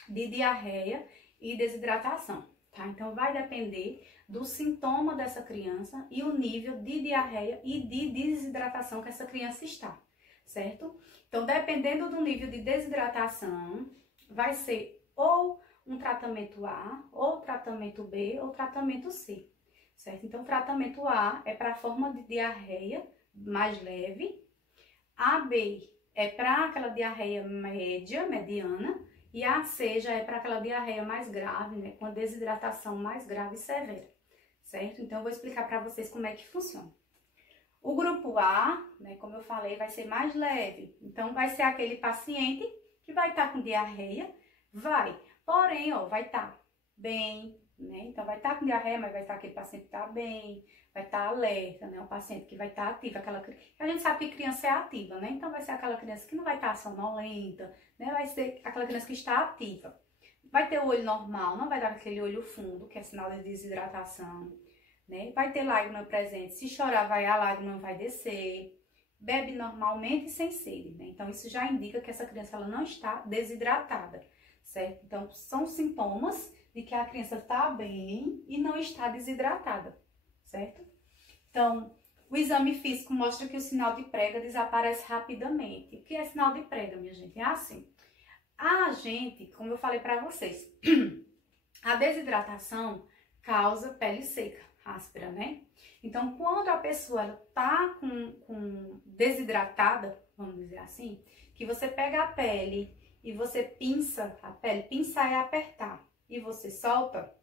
de diarreia e desidratação. tá? Então, vai depender do sintoma dessa criança e o nível de diarreia e de desidratação que essa criança está, certo? Então, dependendo do nível de desidratação, vai ser ou um tratamento A, ou tratamento B, ou tratamento C, certo? Então, tratamento A é para a forma de diarreia mais leve, AB é para aquela diarreia mediana, e a C já é para aquela diarreia mais grave, né, com a desidratação mais grave e severa, certo? Então, eu vou explicar para vocês como é que funciona. O grupo A, né, como eu falei, vai ser mais leve. Então, vai ser aquele paciente que vai estar com diarreia, porém, ó, vai estar bem, né? Então, vai estar com diarreia, mas vai estar aquele paciente que está bem, vai estar alerta, né? Um paciente que vai estar ativo, a gente sabe que criança é ativa, né? Então, vai ser aquela criança que não vai estar sonolenta, né? Vai ser aquela criança que está ativa. Vai ter o olho normal, não vai dar aquele olho fundo, que é sinal de desidratação, né? Vai ter lágrima presente, se chorar, a lágrima vai descer, bebe normalmente e sem sede, né? Então, isso já indica que essa criança ela não está desidratada, certo? Então, são sintomas de que a criança está bem e não está desidratada, certo? Então, o exame físico mostra que o sinal de prega desaparece rapidamente. O que é sinal de prega, minha gente? É assim. A gente, como eu falei para vocês, a desidratação causa pele seca, áspera, né? Então, quando a pessoa está com desidratada, vamos dizer assim, que você pega a pele e você pinça a pele, pinçar é apertar, e você solta,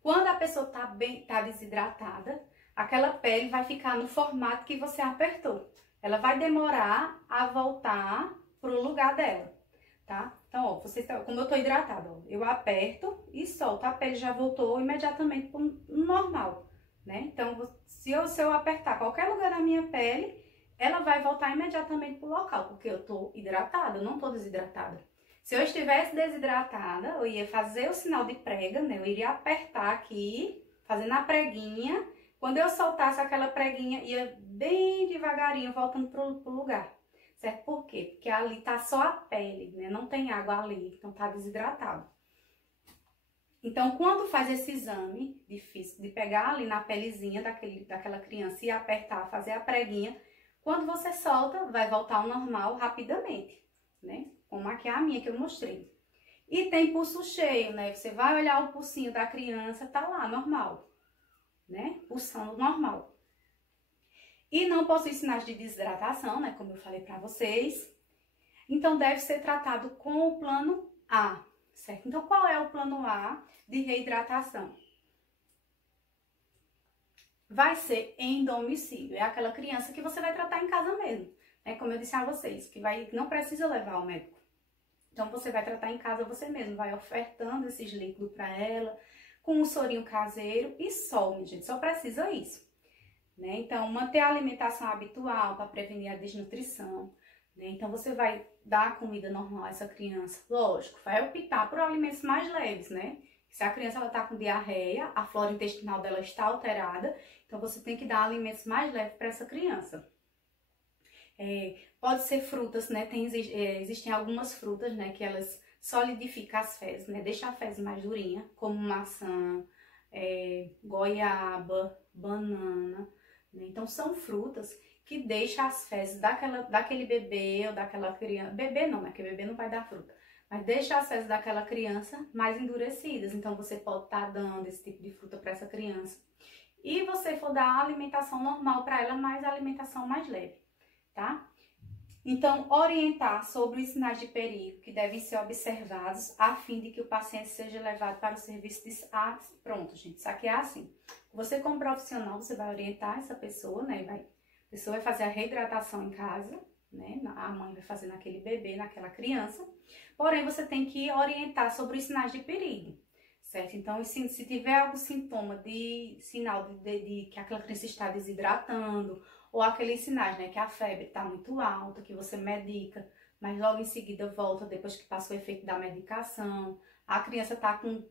quando a pessoa tá desidratada, aquela pele vai ficar no formato que você apertou. Ela vai demorar a voltar pro lugar dela, tá? Então, ó, como eu tô hidratada, ó, eu aperto e solto, a pele já voltou imediatamente pro normal, né? Então, se eu apertar qualquer lugar da minha pele, ela vai voltar imediatamente pro local, porque eu tô hidratada, eu não tô desidratada. Se eu estivesse desidratada, eu ia fazer o sinal de prega, né? Eu iria apertar aqui, fazendo a preguinha. Quando eu soltasse aquela preguinha, ia bem devagarinho, voltando pro lugar. Certo? Por quê? Porque ali tá só a pele, né? Não tem água ali, então tá desidratado. Então, quando faz esse exame difícil de pegar ali na pelezinha daquela criança e apertar, fazer a preguinha, quando você solta, vai voltar ao normal rapidamente, né? Como aqui é a minha que eu mostrei. E tem pulso cheio, né? Você vai olhar o pulsinho da criança, tá lá, normal, né? Pulsando normal. E não possui sinais de desidratação, né? Como eu falei pra vocês. Então, deve ser tratado com o plano A, certo? Então, qual é o plano A de reidratação? Vai ser em domicílio. É aquela criança que você vai tratar em casa mesmo. É como eu disse a vocês, que não precisa levar ao médico. Então, você vai tratar em casa você mesmo, vai ofertando esses líquidos para ela, com um sorinho caseiro e sol, minha gente, só precisa isso, né? Então, manter a alimentação habitual para prevenir a desnutrição, né? Então, você vai dar comida normal a essa criança, lógico, vai optar por alimentos mais leves, né? Se a criança ela tá com diarreia, a flora intestinal dela está alterada, então você tem que dar alimentos mais leves para essa criança. Pode ser frutas, né? Existem algumas frutas, né? Que elas solidificam as fezes, né? Deixa a fezes mais durinha, como maçã, goiaba, banana, né? Então, são frutas que deixam as fezes daquele bebê ou daquela criança. Bebê não, né? Porque bebê não vai dar fruta. Mas deixa as fezes daquela criança mais endurecidas. Então, você pode estar dando esse tipo de fruta para essa criança. E você for dar a alimentação normal para ela, mas a alimentação mais leve, tá? Então, orientar sobre os sinais de perigo que devem ser observados a fim de que o paciente seja levado para o serviço de... pronto, gente, isso aqui é assim. Você, como profissional, você vai orientar essa pessoa, né? A pessoa vai fazer a reidratação em casa, né? A mãe vai fazer naquele bebê, naquela criança. Porém, você tem que orientar sobre os sinais de perigo, certo? Então, se tiver algum sintoma de sinal de que aquela criança está desidratando, ou aqueles sinais, né, que a febre está muito alta, que você medica, mas logo em seguida volta depois que passa o efeito da medicação. A criança está com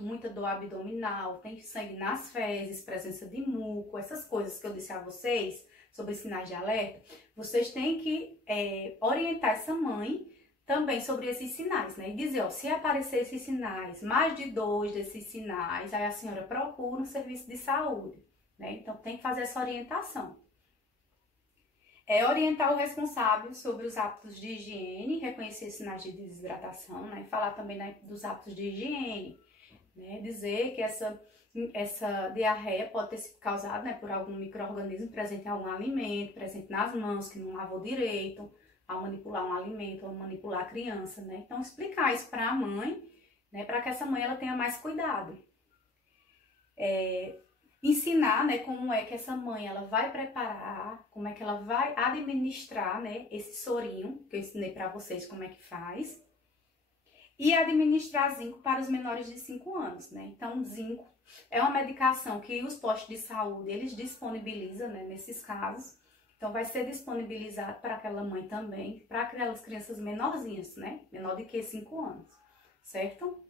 muita dor abdominal, tem sangue nas fezes, presença de muco, essas coisas que eu disse a vocês sobre sinais de alerta. Vocês têm que orientar essa mãe também sobre esses sinais, né? E dizer, ó, se aparecer esses sinais, mais de 2 desses sinais, aí a senhora procura um serviço de saúde, né? Então, tem que fazer essa orientação. É orientar o responsável sobre os hábitos de higiene, reconhecer sinais de desidratação, né? Falar também, né, dos hábitos de higiene, né? Dizer que essa diarreia pode ter sido causada, né, por algum micro-organismo presente em algum alimento, presente nas mãos, que não lavou direito, ao manipular um alimento, ao manipular a criança, né? Então, explicar isso para a mãe, né, para que essa mãe ela tenha mais cuidado. Ensinar, né, como é que essa mãe ela vai preparar, como é que ela vai administrar, né, esse sorinho, que eu ensinei para vocês como é que faz. E administrar zinco para os menores de 5 anos, né? Então, zinco é uma medicação que os postos de saúde, eles disponibilizam, né, nesses casos. Então, vai ser disponibilizado para aquela mãe também, para aquelas crianças menorzinhas, né? Menor de que 5 anos, certo?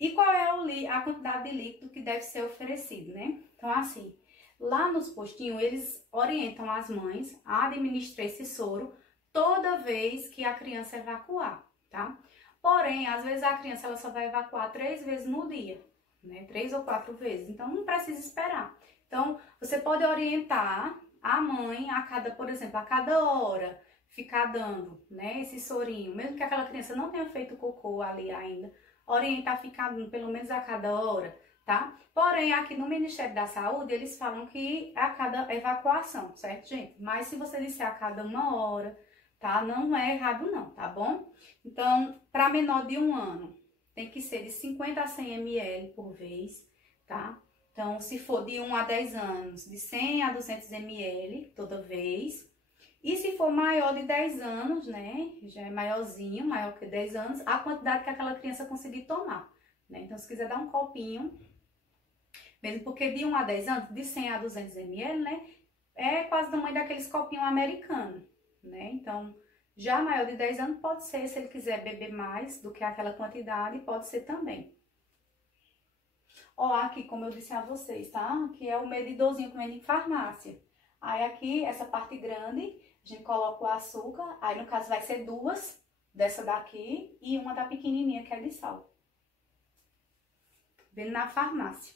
E qual é a quantidade de líquido que deve ser oferecido, né? Então, assim, lá nos postinhos, eles orientam as mães a administrar esse soro toda vez que a criança evacuar, tá? Porém, às vezes a criança ela só vai evacuar 3 vezes no dia, né? 3 ou 4 vezes, então não precisa esperar. Então, você pode orientar a mãe a cada, por exemplo, a cada hora, ficar dando, né, esse sorinho, mesmo que aquela criança não tenha feito cocô ali ainda, orientar a ficar dando pelo menos a cada hora, tá? Porém, aqui no Ministério da Saúde, eles falam que a cada evacuação, certo, gente? Mas se você disser a cada 1 hora, tá? Não é errado não, tá bom? Então, para menor de 1 ano, tem que ser de 50 a 100 ml por vez, tá? Então, se for de 1 a 10 anos, de 100 a 200 ml toda vez. E se for maior de 10 anos, né, já é maiorzinho, maior que 10 anos, a quantidade que aquela criança conseguir tomar, né? Então, se quiser dar um copinho, mesmo porque de 1 a 10 anos, de 100 a 200 ml, né, é quase o tamanho daqueles copinhos americanos, né? Então, já maior de 10 anos pode ser, se ele quiser beber mais do que aquela quantidade, pode ser também. Ó, aqui, como eu disse a vocês, tá? Aqui é o medidorzinho que vem em farmácia. Aí aqui, essa parte grande, a gente coloca o açúcar, aí no caso vai ser 2 dessa daqui e uma da pequenininha que é de sal. Vendo na farmácia.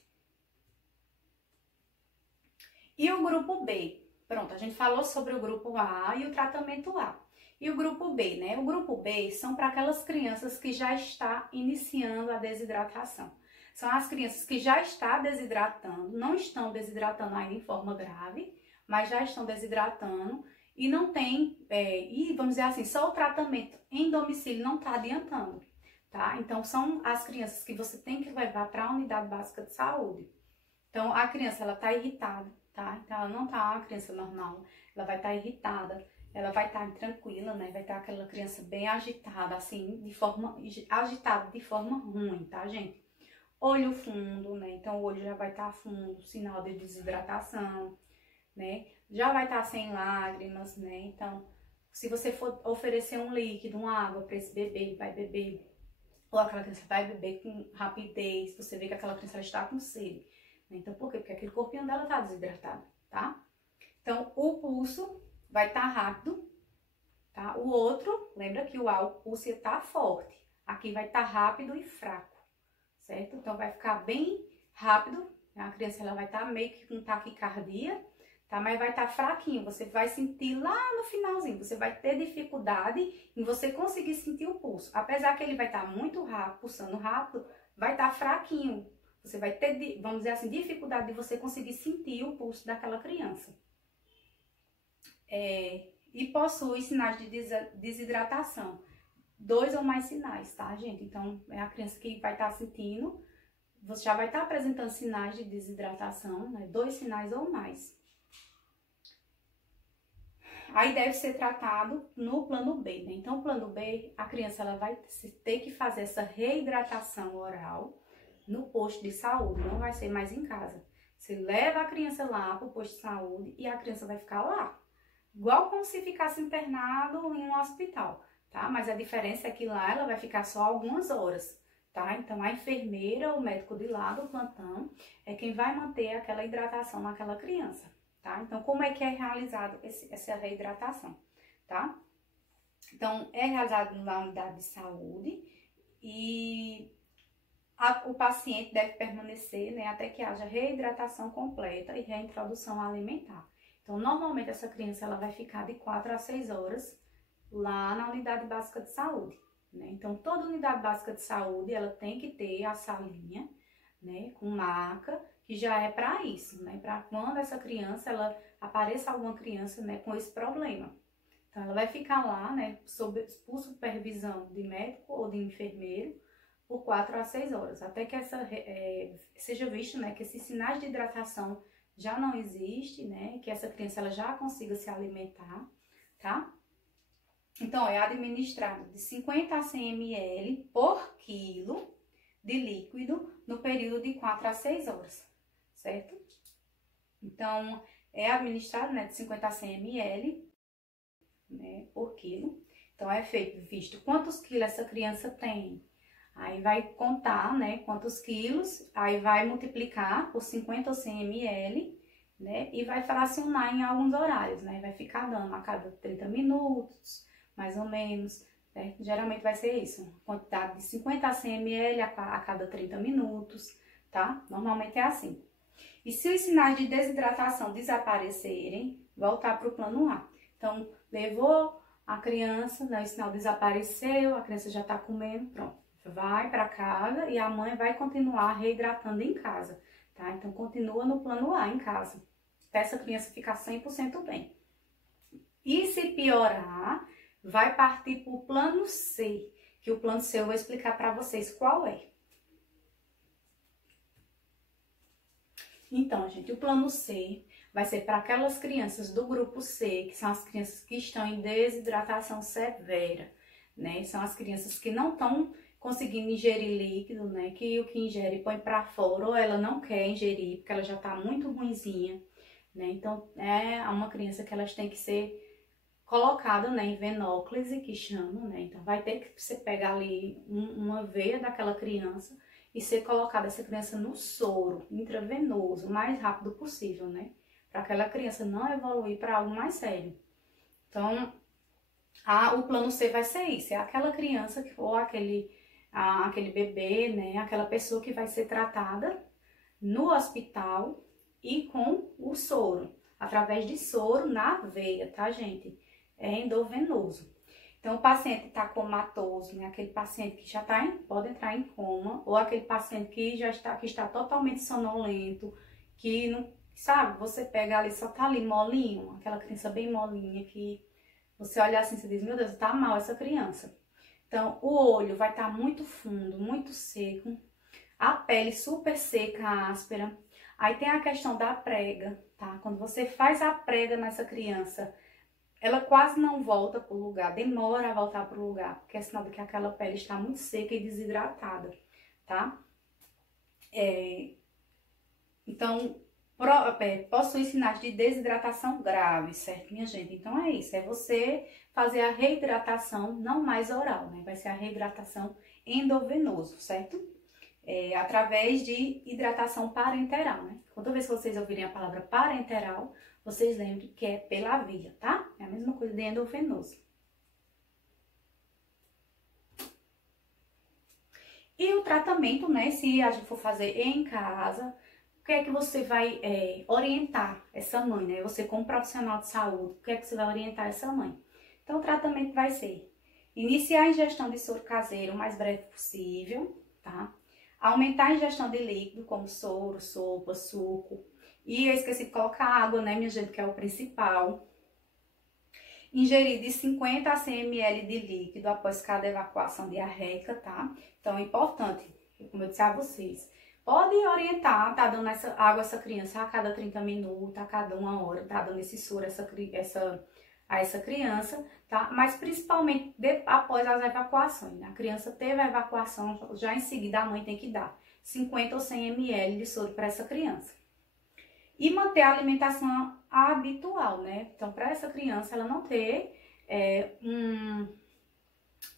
E o grupo B? Pronto, a gente falou sobre o grupo A e o tratamento A. E o grupo B, né? O grupo B são para aquelas crianças que já está iniciando a desidratação. São as crianças que já estão desidratando, não estão desidratando ainda em forma grave, mas já estão desidratando e não tem, e vamos dizer assim, só o tratamento em domicílio não está adiantando, tá? Então, são as crianças que você tem que levar para a unidade básica de saúde. Então, a criança, ela está irritada, tá? Então, ela não tá uma criança normal, ela vai estar irritada, ela vai estar intranquila, né? Vai estar aquela criança bem agitada, assim, agitada de forma ruim, tá, gente? Olho fundo, né? Então, o olho já vai estar fundo, sinal de desidratação, né? Já vai estar sem lágrimas, né? Então, se você for oferecer um líquido, uma água para esse bebê, ele vai beber, ou aquela criança vai beber com rapidez, você vê que aquela criança está com sede. Então, por quê? Porque aquele corpinho dela está desidratado, tá? Então, o pulso vai estar rápido, tá? O outro, lembra que o pulso ia estar forte. Aqui vai estar rápido e fraco, certo? Então, vai ficar bem rápido. A criança ela vai estar meio que com taquicardia, tá? Mas vai estar fraquinho. Você vai sentir lá no finalzinho. Você vai ter dificuldade em você conseguir sentir o pulso. Apesar que ele vai estar muito rápido, pulsando rápido, vai estar fraquinho. Você vai ter, vamos dizer assim, dificuldade de você conseguir sentir o pulso daquela criança. E possui sinais de desidratação. 2 ou mais sinais, tá, gente? Então, é a criança que vai estar sentindo, você já vai estar apresentando sinais de desidratação, né? 2 sinais ou mais. Aí deve ser tratado no plano B, né? Então, o plano B, a criança ela vai ter que fazer essa reidratação oral no posto de saúde, não vai ser mais em casa. Você leva a criança lá para o posto de saúde e a criança vai ficar lá. Igual como se ficasse internado em um hospital, tá? Mas a diferença é que lá ela vai ficar só algumas horas, tá? Então, a enfermeira, o médico de lá do plantão, é quem vai manter aquela hidratação naquela criança, tá? Então, como é que é realizado essa reidratação, tá? Então, é realizado na unidade de saúde e o paciente deve permanecer, né, até que haja reidratação completa e reintrodução alimentar. Então, normalmente essa criança ela vai ficar de 4 a 6 horas lá na unidade básica de saúde, né? Então, toda unidade básica de saúde ela tem que ter a salinha, né, com maca, que já é para isso, né, para quando essa criança ela apareça alguma criança, né, com esse problema. Então, ela vai ficar lá, né, por supervisão de médico ou de enfermeiro por 4 a 6 horas, até que seja visto, né, que esses sinais de hidratação já não existem, né, que essa criança ela já consiga se alimentar, tá? Então, é administrado de 50 a 100 ml por quilo de líquido no período de 4 a 6 horas, certo? Então, é administrado, né, de 50 a 100 ml, né, por quilo. Então, é visto quantos quilos essa criança tem. Aí vai contar, né, quantos quilos, aí vai multiplicar por 50 ou 100 ml, né, e vai fracionar em alguns horários, né, vai ficar dando a cada 30 minutos, mais ou menos, né, geralmente vai ser isso, quantidade de 50 a 100 ml a cada 30 minutos, tá? Normalmente é assim. E se os sinais de desidratação desaparecerem, voltar para o plano A. Então, levou a criança, né, o sinal desapareceu, a criança já está comendo, pronto. Vai para casa e a mãe vai continuar reidratando em casa, tá? Então, continua no plano A em casa, até essa criança ficar 100% bem. E se piorar, vai partir para o plano C, que o plano C eu vou explicar para vocês qual é. Então, gente, o plano C vai ser para aquelas crianças do grupo C, que são as crianças que estão em desidratação severa, né? São as crianças que não estão conseguindo ingerir líquido, né? Que o que ingere põe para fora ou ela não quer ingerir, porque ela já está muito ruinzinha, né? Então, é uma criança que elas têm que ser colocada, né, em venóclise, que chamam, né? Então, vai ter que você pegar ali uma veia daquela criança e ser colocada essa criança no soro intravenoso o mais rápido possível, né? Para aquela criança não evoluir para algo mais sério. Então, o plano C vai ser isso, é aquela criança ou aquele bebê, né? Aquela pessoa que vai ser tratada no hospital e com o soro, através de soro na veia, tá, gente? É endovenoso. Então, o paciente está comatoso, né? Aquele paciente que já pode entrar em coma, ou aquele paciente que está totalmente sonolento, que não, sabe, você pega ali, só tá ali molinho, aquela criança bem molinha, que você olha assim e diz, meu Deus, tá mal essa criança. Então, o olho vai estar muito fundo, muito seco, a pele super seca, áspera. Aí tem a questão da prega, tá? Quando você faz a prega nessa criança, ela quase não volta para o lugar, demora a voltar para o lugar, porque é sinal de que aquela pele está muito seca e desidratada, tá? Então, possui sinais de desidratação grave, certo, minha gente? Então, é isso, é você fazer a reidratação, não mais oral, né? Vai ser a reidratação endovenoso, certo? Através de hidratação parenteral, né? Toda vez que vocês ouvirem a palavra parenteral, vocês lembrem que é pela via, tá? É a mesma coisa de endovenoso. E o tratamento, né? Se a gente for fazer em casa, o que é que você vai orientar essa mãe, né? Você como profissional de saúde, o que é que você vai orientar essa mãe? Então, o tratamento vai ser iniciar a ingestão de soro caseiro o mais breve possível, tá? Aumentar a ingestão de líquido, como soro, sopa, suco. E eu esqueci de colocar água, né, minha gente, que é o principal. Ingerir de 50 a 100 ml de líquido após cada evacuação diarreica, tá? Então, é importante, como eu disse a vocês, pode orientar, tá dando água a essa criança a cada 30 minutos, a cada 1 hora, tá dando esse soro a essa criança, tá? Mas principalmente após as evacuações, né? A criança teve a evacuação, já em seguida a mãe tem que dar 50 ou 100 ml de soro para essa criança. E manter a alimentação habitual, né? Então, para essa criança, ela não ter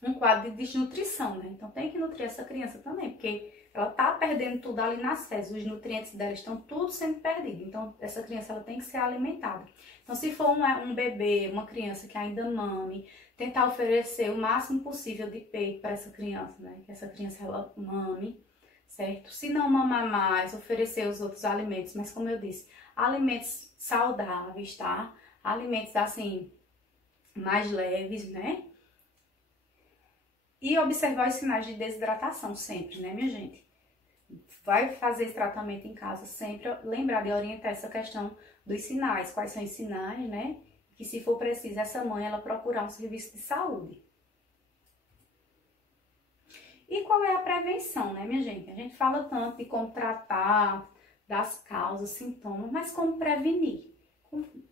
um quadro de desnutrição, né? Então tem que nutrir essa criança também, porque ela tá perdendo tudo ali nas fezes, os nutrientes dela estão tudo sendo perdido. Então essa criança ela tem que ser alimentada. Então se for um bebê, uma criança que ainda mame, tentar oferecer o máximo possível de peito para essa criança, né? Que essa criança ela mame, certo? Se não mamar mais, oferecer os outros alimentos, mas como eu disse, alimentos saudáveis, tá? Alimentos assim mais leves, né? E observar os sinais de desidratação sempre, né, minha gente? Vai fazer esse tratamento em casa, sempre lembrar de orientar essa questão dos sinais, quais são os sinais, né? Que se for preciso, essa mãe, ela procurar um serviço de saúde. E qual é a prevenção, né, minha gente? A gente fala tanto de como tratar, das causas, sintomas, mas como prevenir?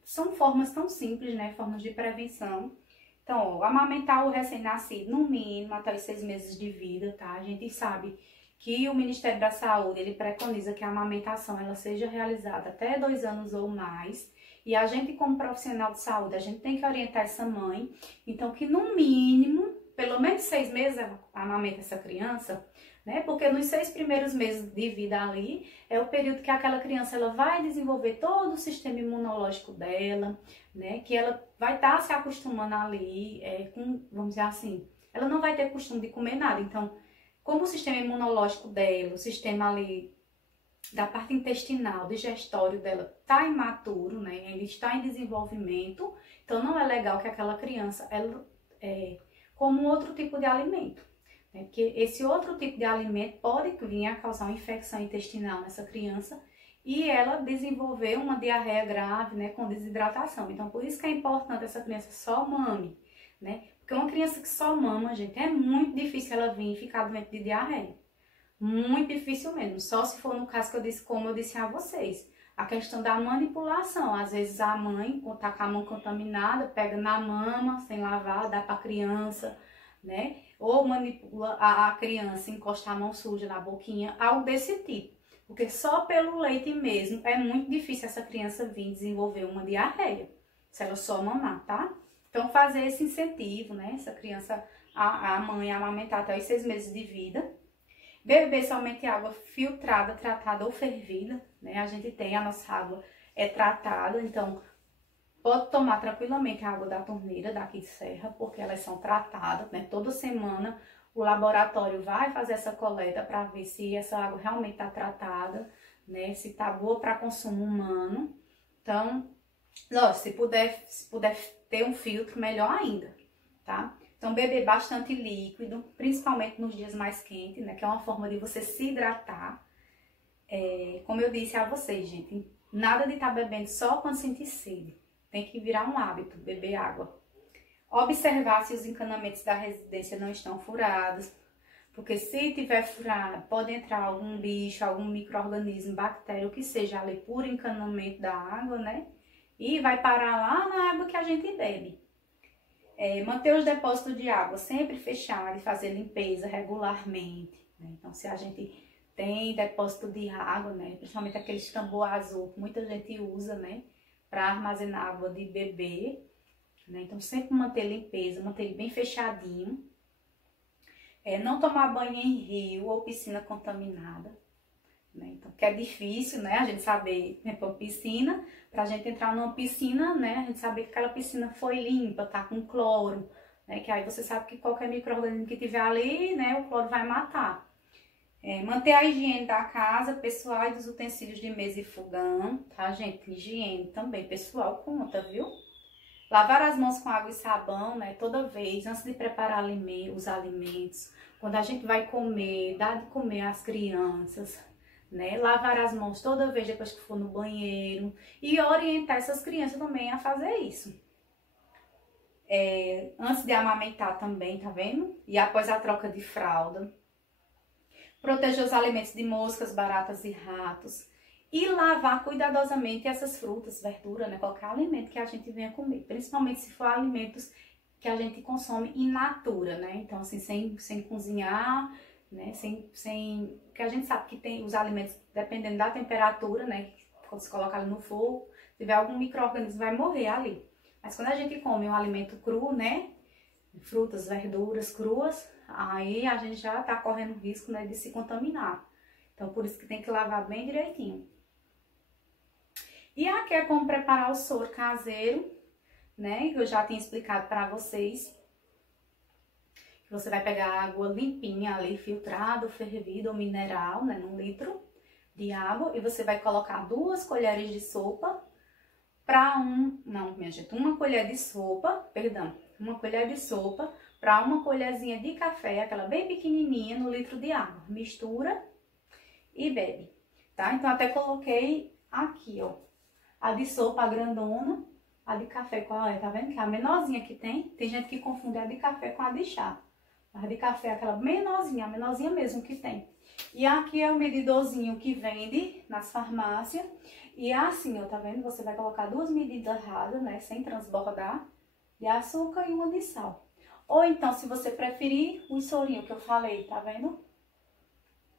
São formas tão simples, né? Formas de prevenção. Então, ó, amamentar o recém-nascido, no mínimo, até os 6 meses de vida, tá? A gente sabe que o Ministério da Saúde, ele preconiza que a amamentação, ela seja realizada até 2 anos ou mais. E a gente, como profissional de saúde, a gente tem que orientar essa mãe. Então, que no mínimo, pelo menos 6 meses, ela amamenta essa criança, né? Porque nos 6 primeiros meses de vida ali, é o período que aquela criança ela vai desenvolver todo o sistema imunológico dela, né? Que ela vai estar se acostumando ali, vamos dizer assim, ela não vai ter costume de comer nada. Então, como o sistema imunológico dela, o sistema ali da parte intestinal, digestório dela está imaturo, né? Ele está em desenvolvimento, então não é legal que aquela criança ela coma outro tipo de alimento. Porque esse outro tipo de alimento pode vir a causar uma infecção intestinal nessa criança e ela desenvolver uma diarreia grave, né, com desidratação. Então, por isso que é importante essa criança só mame, né? Porque uma criança que só mama, gente, é muito difícil ela vir e ficar doente de diarreia. Muito difícil mesmo. Só se for no caso que eu disse, como eu disse a vocês. A questão da manipulação. Às vezes a mãe, quando tá com a mão contaminada, pega na mama, sem lavar, dá pra criança, né? Ou manipula a criança, encosta a mão suja na boquinha, algo desse tipo. Porque só pelo leite mesmo é muito difícil essa criança vir desenvolver uma diarreia, se ela só mamar, tá? Então fazer esse incentivo, né? Essa criança, a mãe amamentar até os 6 meses de vida. Beber somente água filtrada, tratada ou fervida, né? A gente tem, a nossa água é tratada, então pode tomar tranquilamente a água da torneira daqui de Serra, porque elas são tratadas, né? Toda semana o laboratório vai fazer essa coleta para ver se essa água realmente está tratada, né? Se está boa para consumo humano. Então, lógico, se puder ter um filtro, melhor ainda, tá? Então, beber bastante líquido, principalmente nos dias mais quentes, né? Que é uma forma de você se hidratar. Como eu disse a vocês, gente, nada de estar bebendo só quando sentir sede. Tem que virar um hábito, beber água. Observar se os encanamentos da residência não estão furados. Porque se tiver furado, pode entrar algum bicho, algum micro-organismo, bactéria, o que seja ali por encanamento da água, né? E vai parar lá na água que a gente bebe. Manter os depósitos de água sempre fechados e fazer limpeza regularmente, né? Então, se a gente tem depósito de água, né? Principalmente aqueles tambor azul que muita gente usa, né? Para armazenar água de beber, né? Então, sempre manter limpeza, manter ele bem fechadinho. Não tomar banho em rio ou piscina contaminada, né? Então, que é difícil, né? A gente saber, né, para piscina, pra gente entrar numa piscina, né? A gente saber que aquela piscina foi limpa, tá com cloro, né? Que aí você sabe que qualquer micro-organismo que tiver ali, né? O cloro vai matar. Manter a higiene da casa, pessoal, e dos utensílios de mesa e fogão, tá, gente? Higiene também, pessoal, conta, viu? Lavar as mãos com água e sabão, né? Toda vez, antes de preparar os alimentos. Quando a gente vai comer, dar de comer às crianças, né? Lavar as mãos toda vez depois que for no banheiro. E orientar essas crianças também a fazer isso. Antes de amamentar também, tá vendo? E após a troca de fralda. Proteger os alimentos de moscas, baratas e ratos. E lavar cuidadosamente essas frutas, verduras, né? Qualquer alimento que a gente venha comer. Principalmente se for alimentos que a gente consome in natura, né? Então, assim, sem cozinhar, né? Porque a gente sabe que tem os alimentos, dependendo da temperatura, né? Quando se coloca ali no fogo, se tiver algum micro-organismo, vai morrer ali. Mas quando a gente come um alimento cru, né? frutas, verduras cruas, aí a gente já tá correndo risco, né, de se contaminar. Então, por isso que tem que lavar bem direitinho. E aqui é como preparar o soro caseiro, né, que eu já tinha explicado para vocês. Você vai pegar água limpinha ali, filtrada, fervida ou mineral, né, num litro de água. E você vai colocar 2 colheres de sopa para uma colher de sopa, uma colher de sopa para uma colherzinha de café, aquela bem pequenininha, no litro de água. Mistura e bebe, tá? Então, até coloquei aqui, ó, a de sopa, a grandona, a de café, qual é? Tá vendo que é a menorzinha que tem? Tem gente que confunde a de café com a de chá. A de café é aquela menorzinha, a menorzinha mesmo que tem. E aqui é o medidorzinho que vende nas farmácias. E é assim, ó, tá vendo? Você vai colocar 2 medidas rasas, né, sem transbordar, de açúcar e uma de sal. Ou então, se você preferir, o sorinho que eu falei, tá vendo?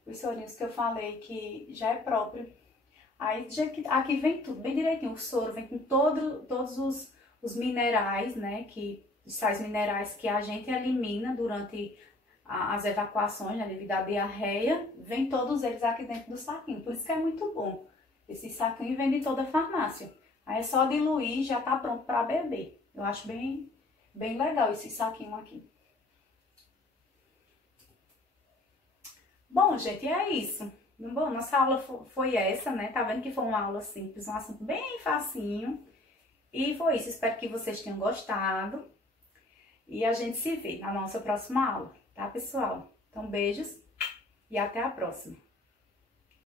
Os sorinhos que eu falei que já é próprio. Aí, aqui vem tudo bem direitinho. O soro vem com todos os minerais, né, os sais minerais que a gente elimina durante as evacuações, né, devido à diarreia, vem todos eles aqui dentro do saquinho. Por isso que é muito bom. Esse saquinho vem de toda a farmácia. Aí é só diluir e já tá pronto para beber. Eu acho bem legal esse saquinho aqui. Bom, gente, é isso. Bom, nossa aula foi essa, né? Tá vendo que foi uma aula simples, um assunto bem facinho. E foi isso. Espero que vocês tenham gostado. E a gente se vê na nossa próxima aula, tá, pessoal? Então, beijos e até a próxima.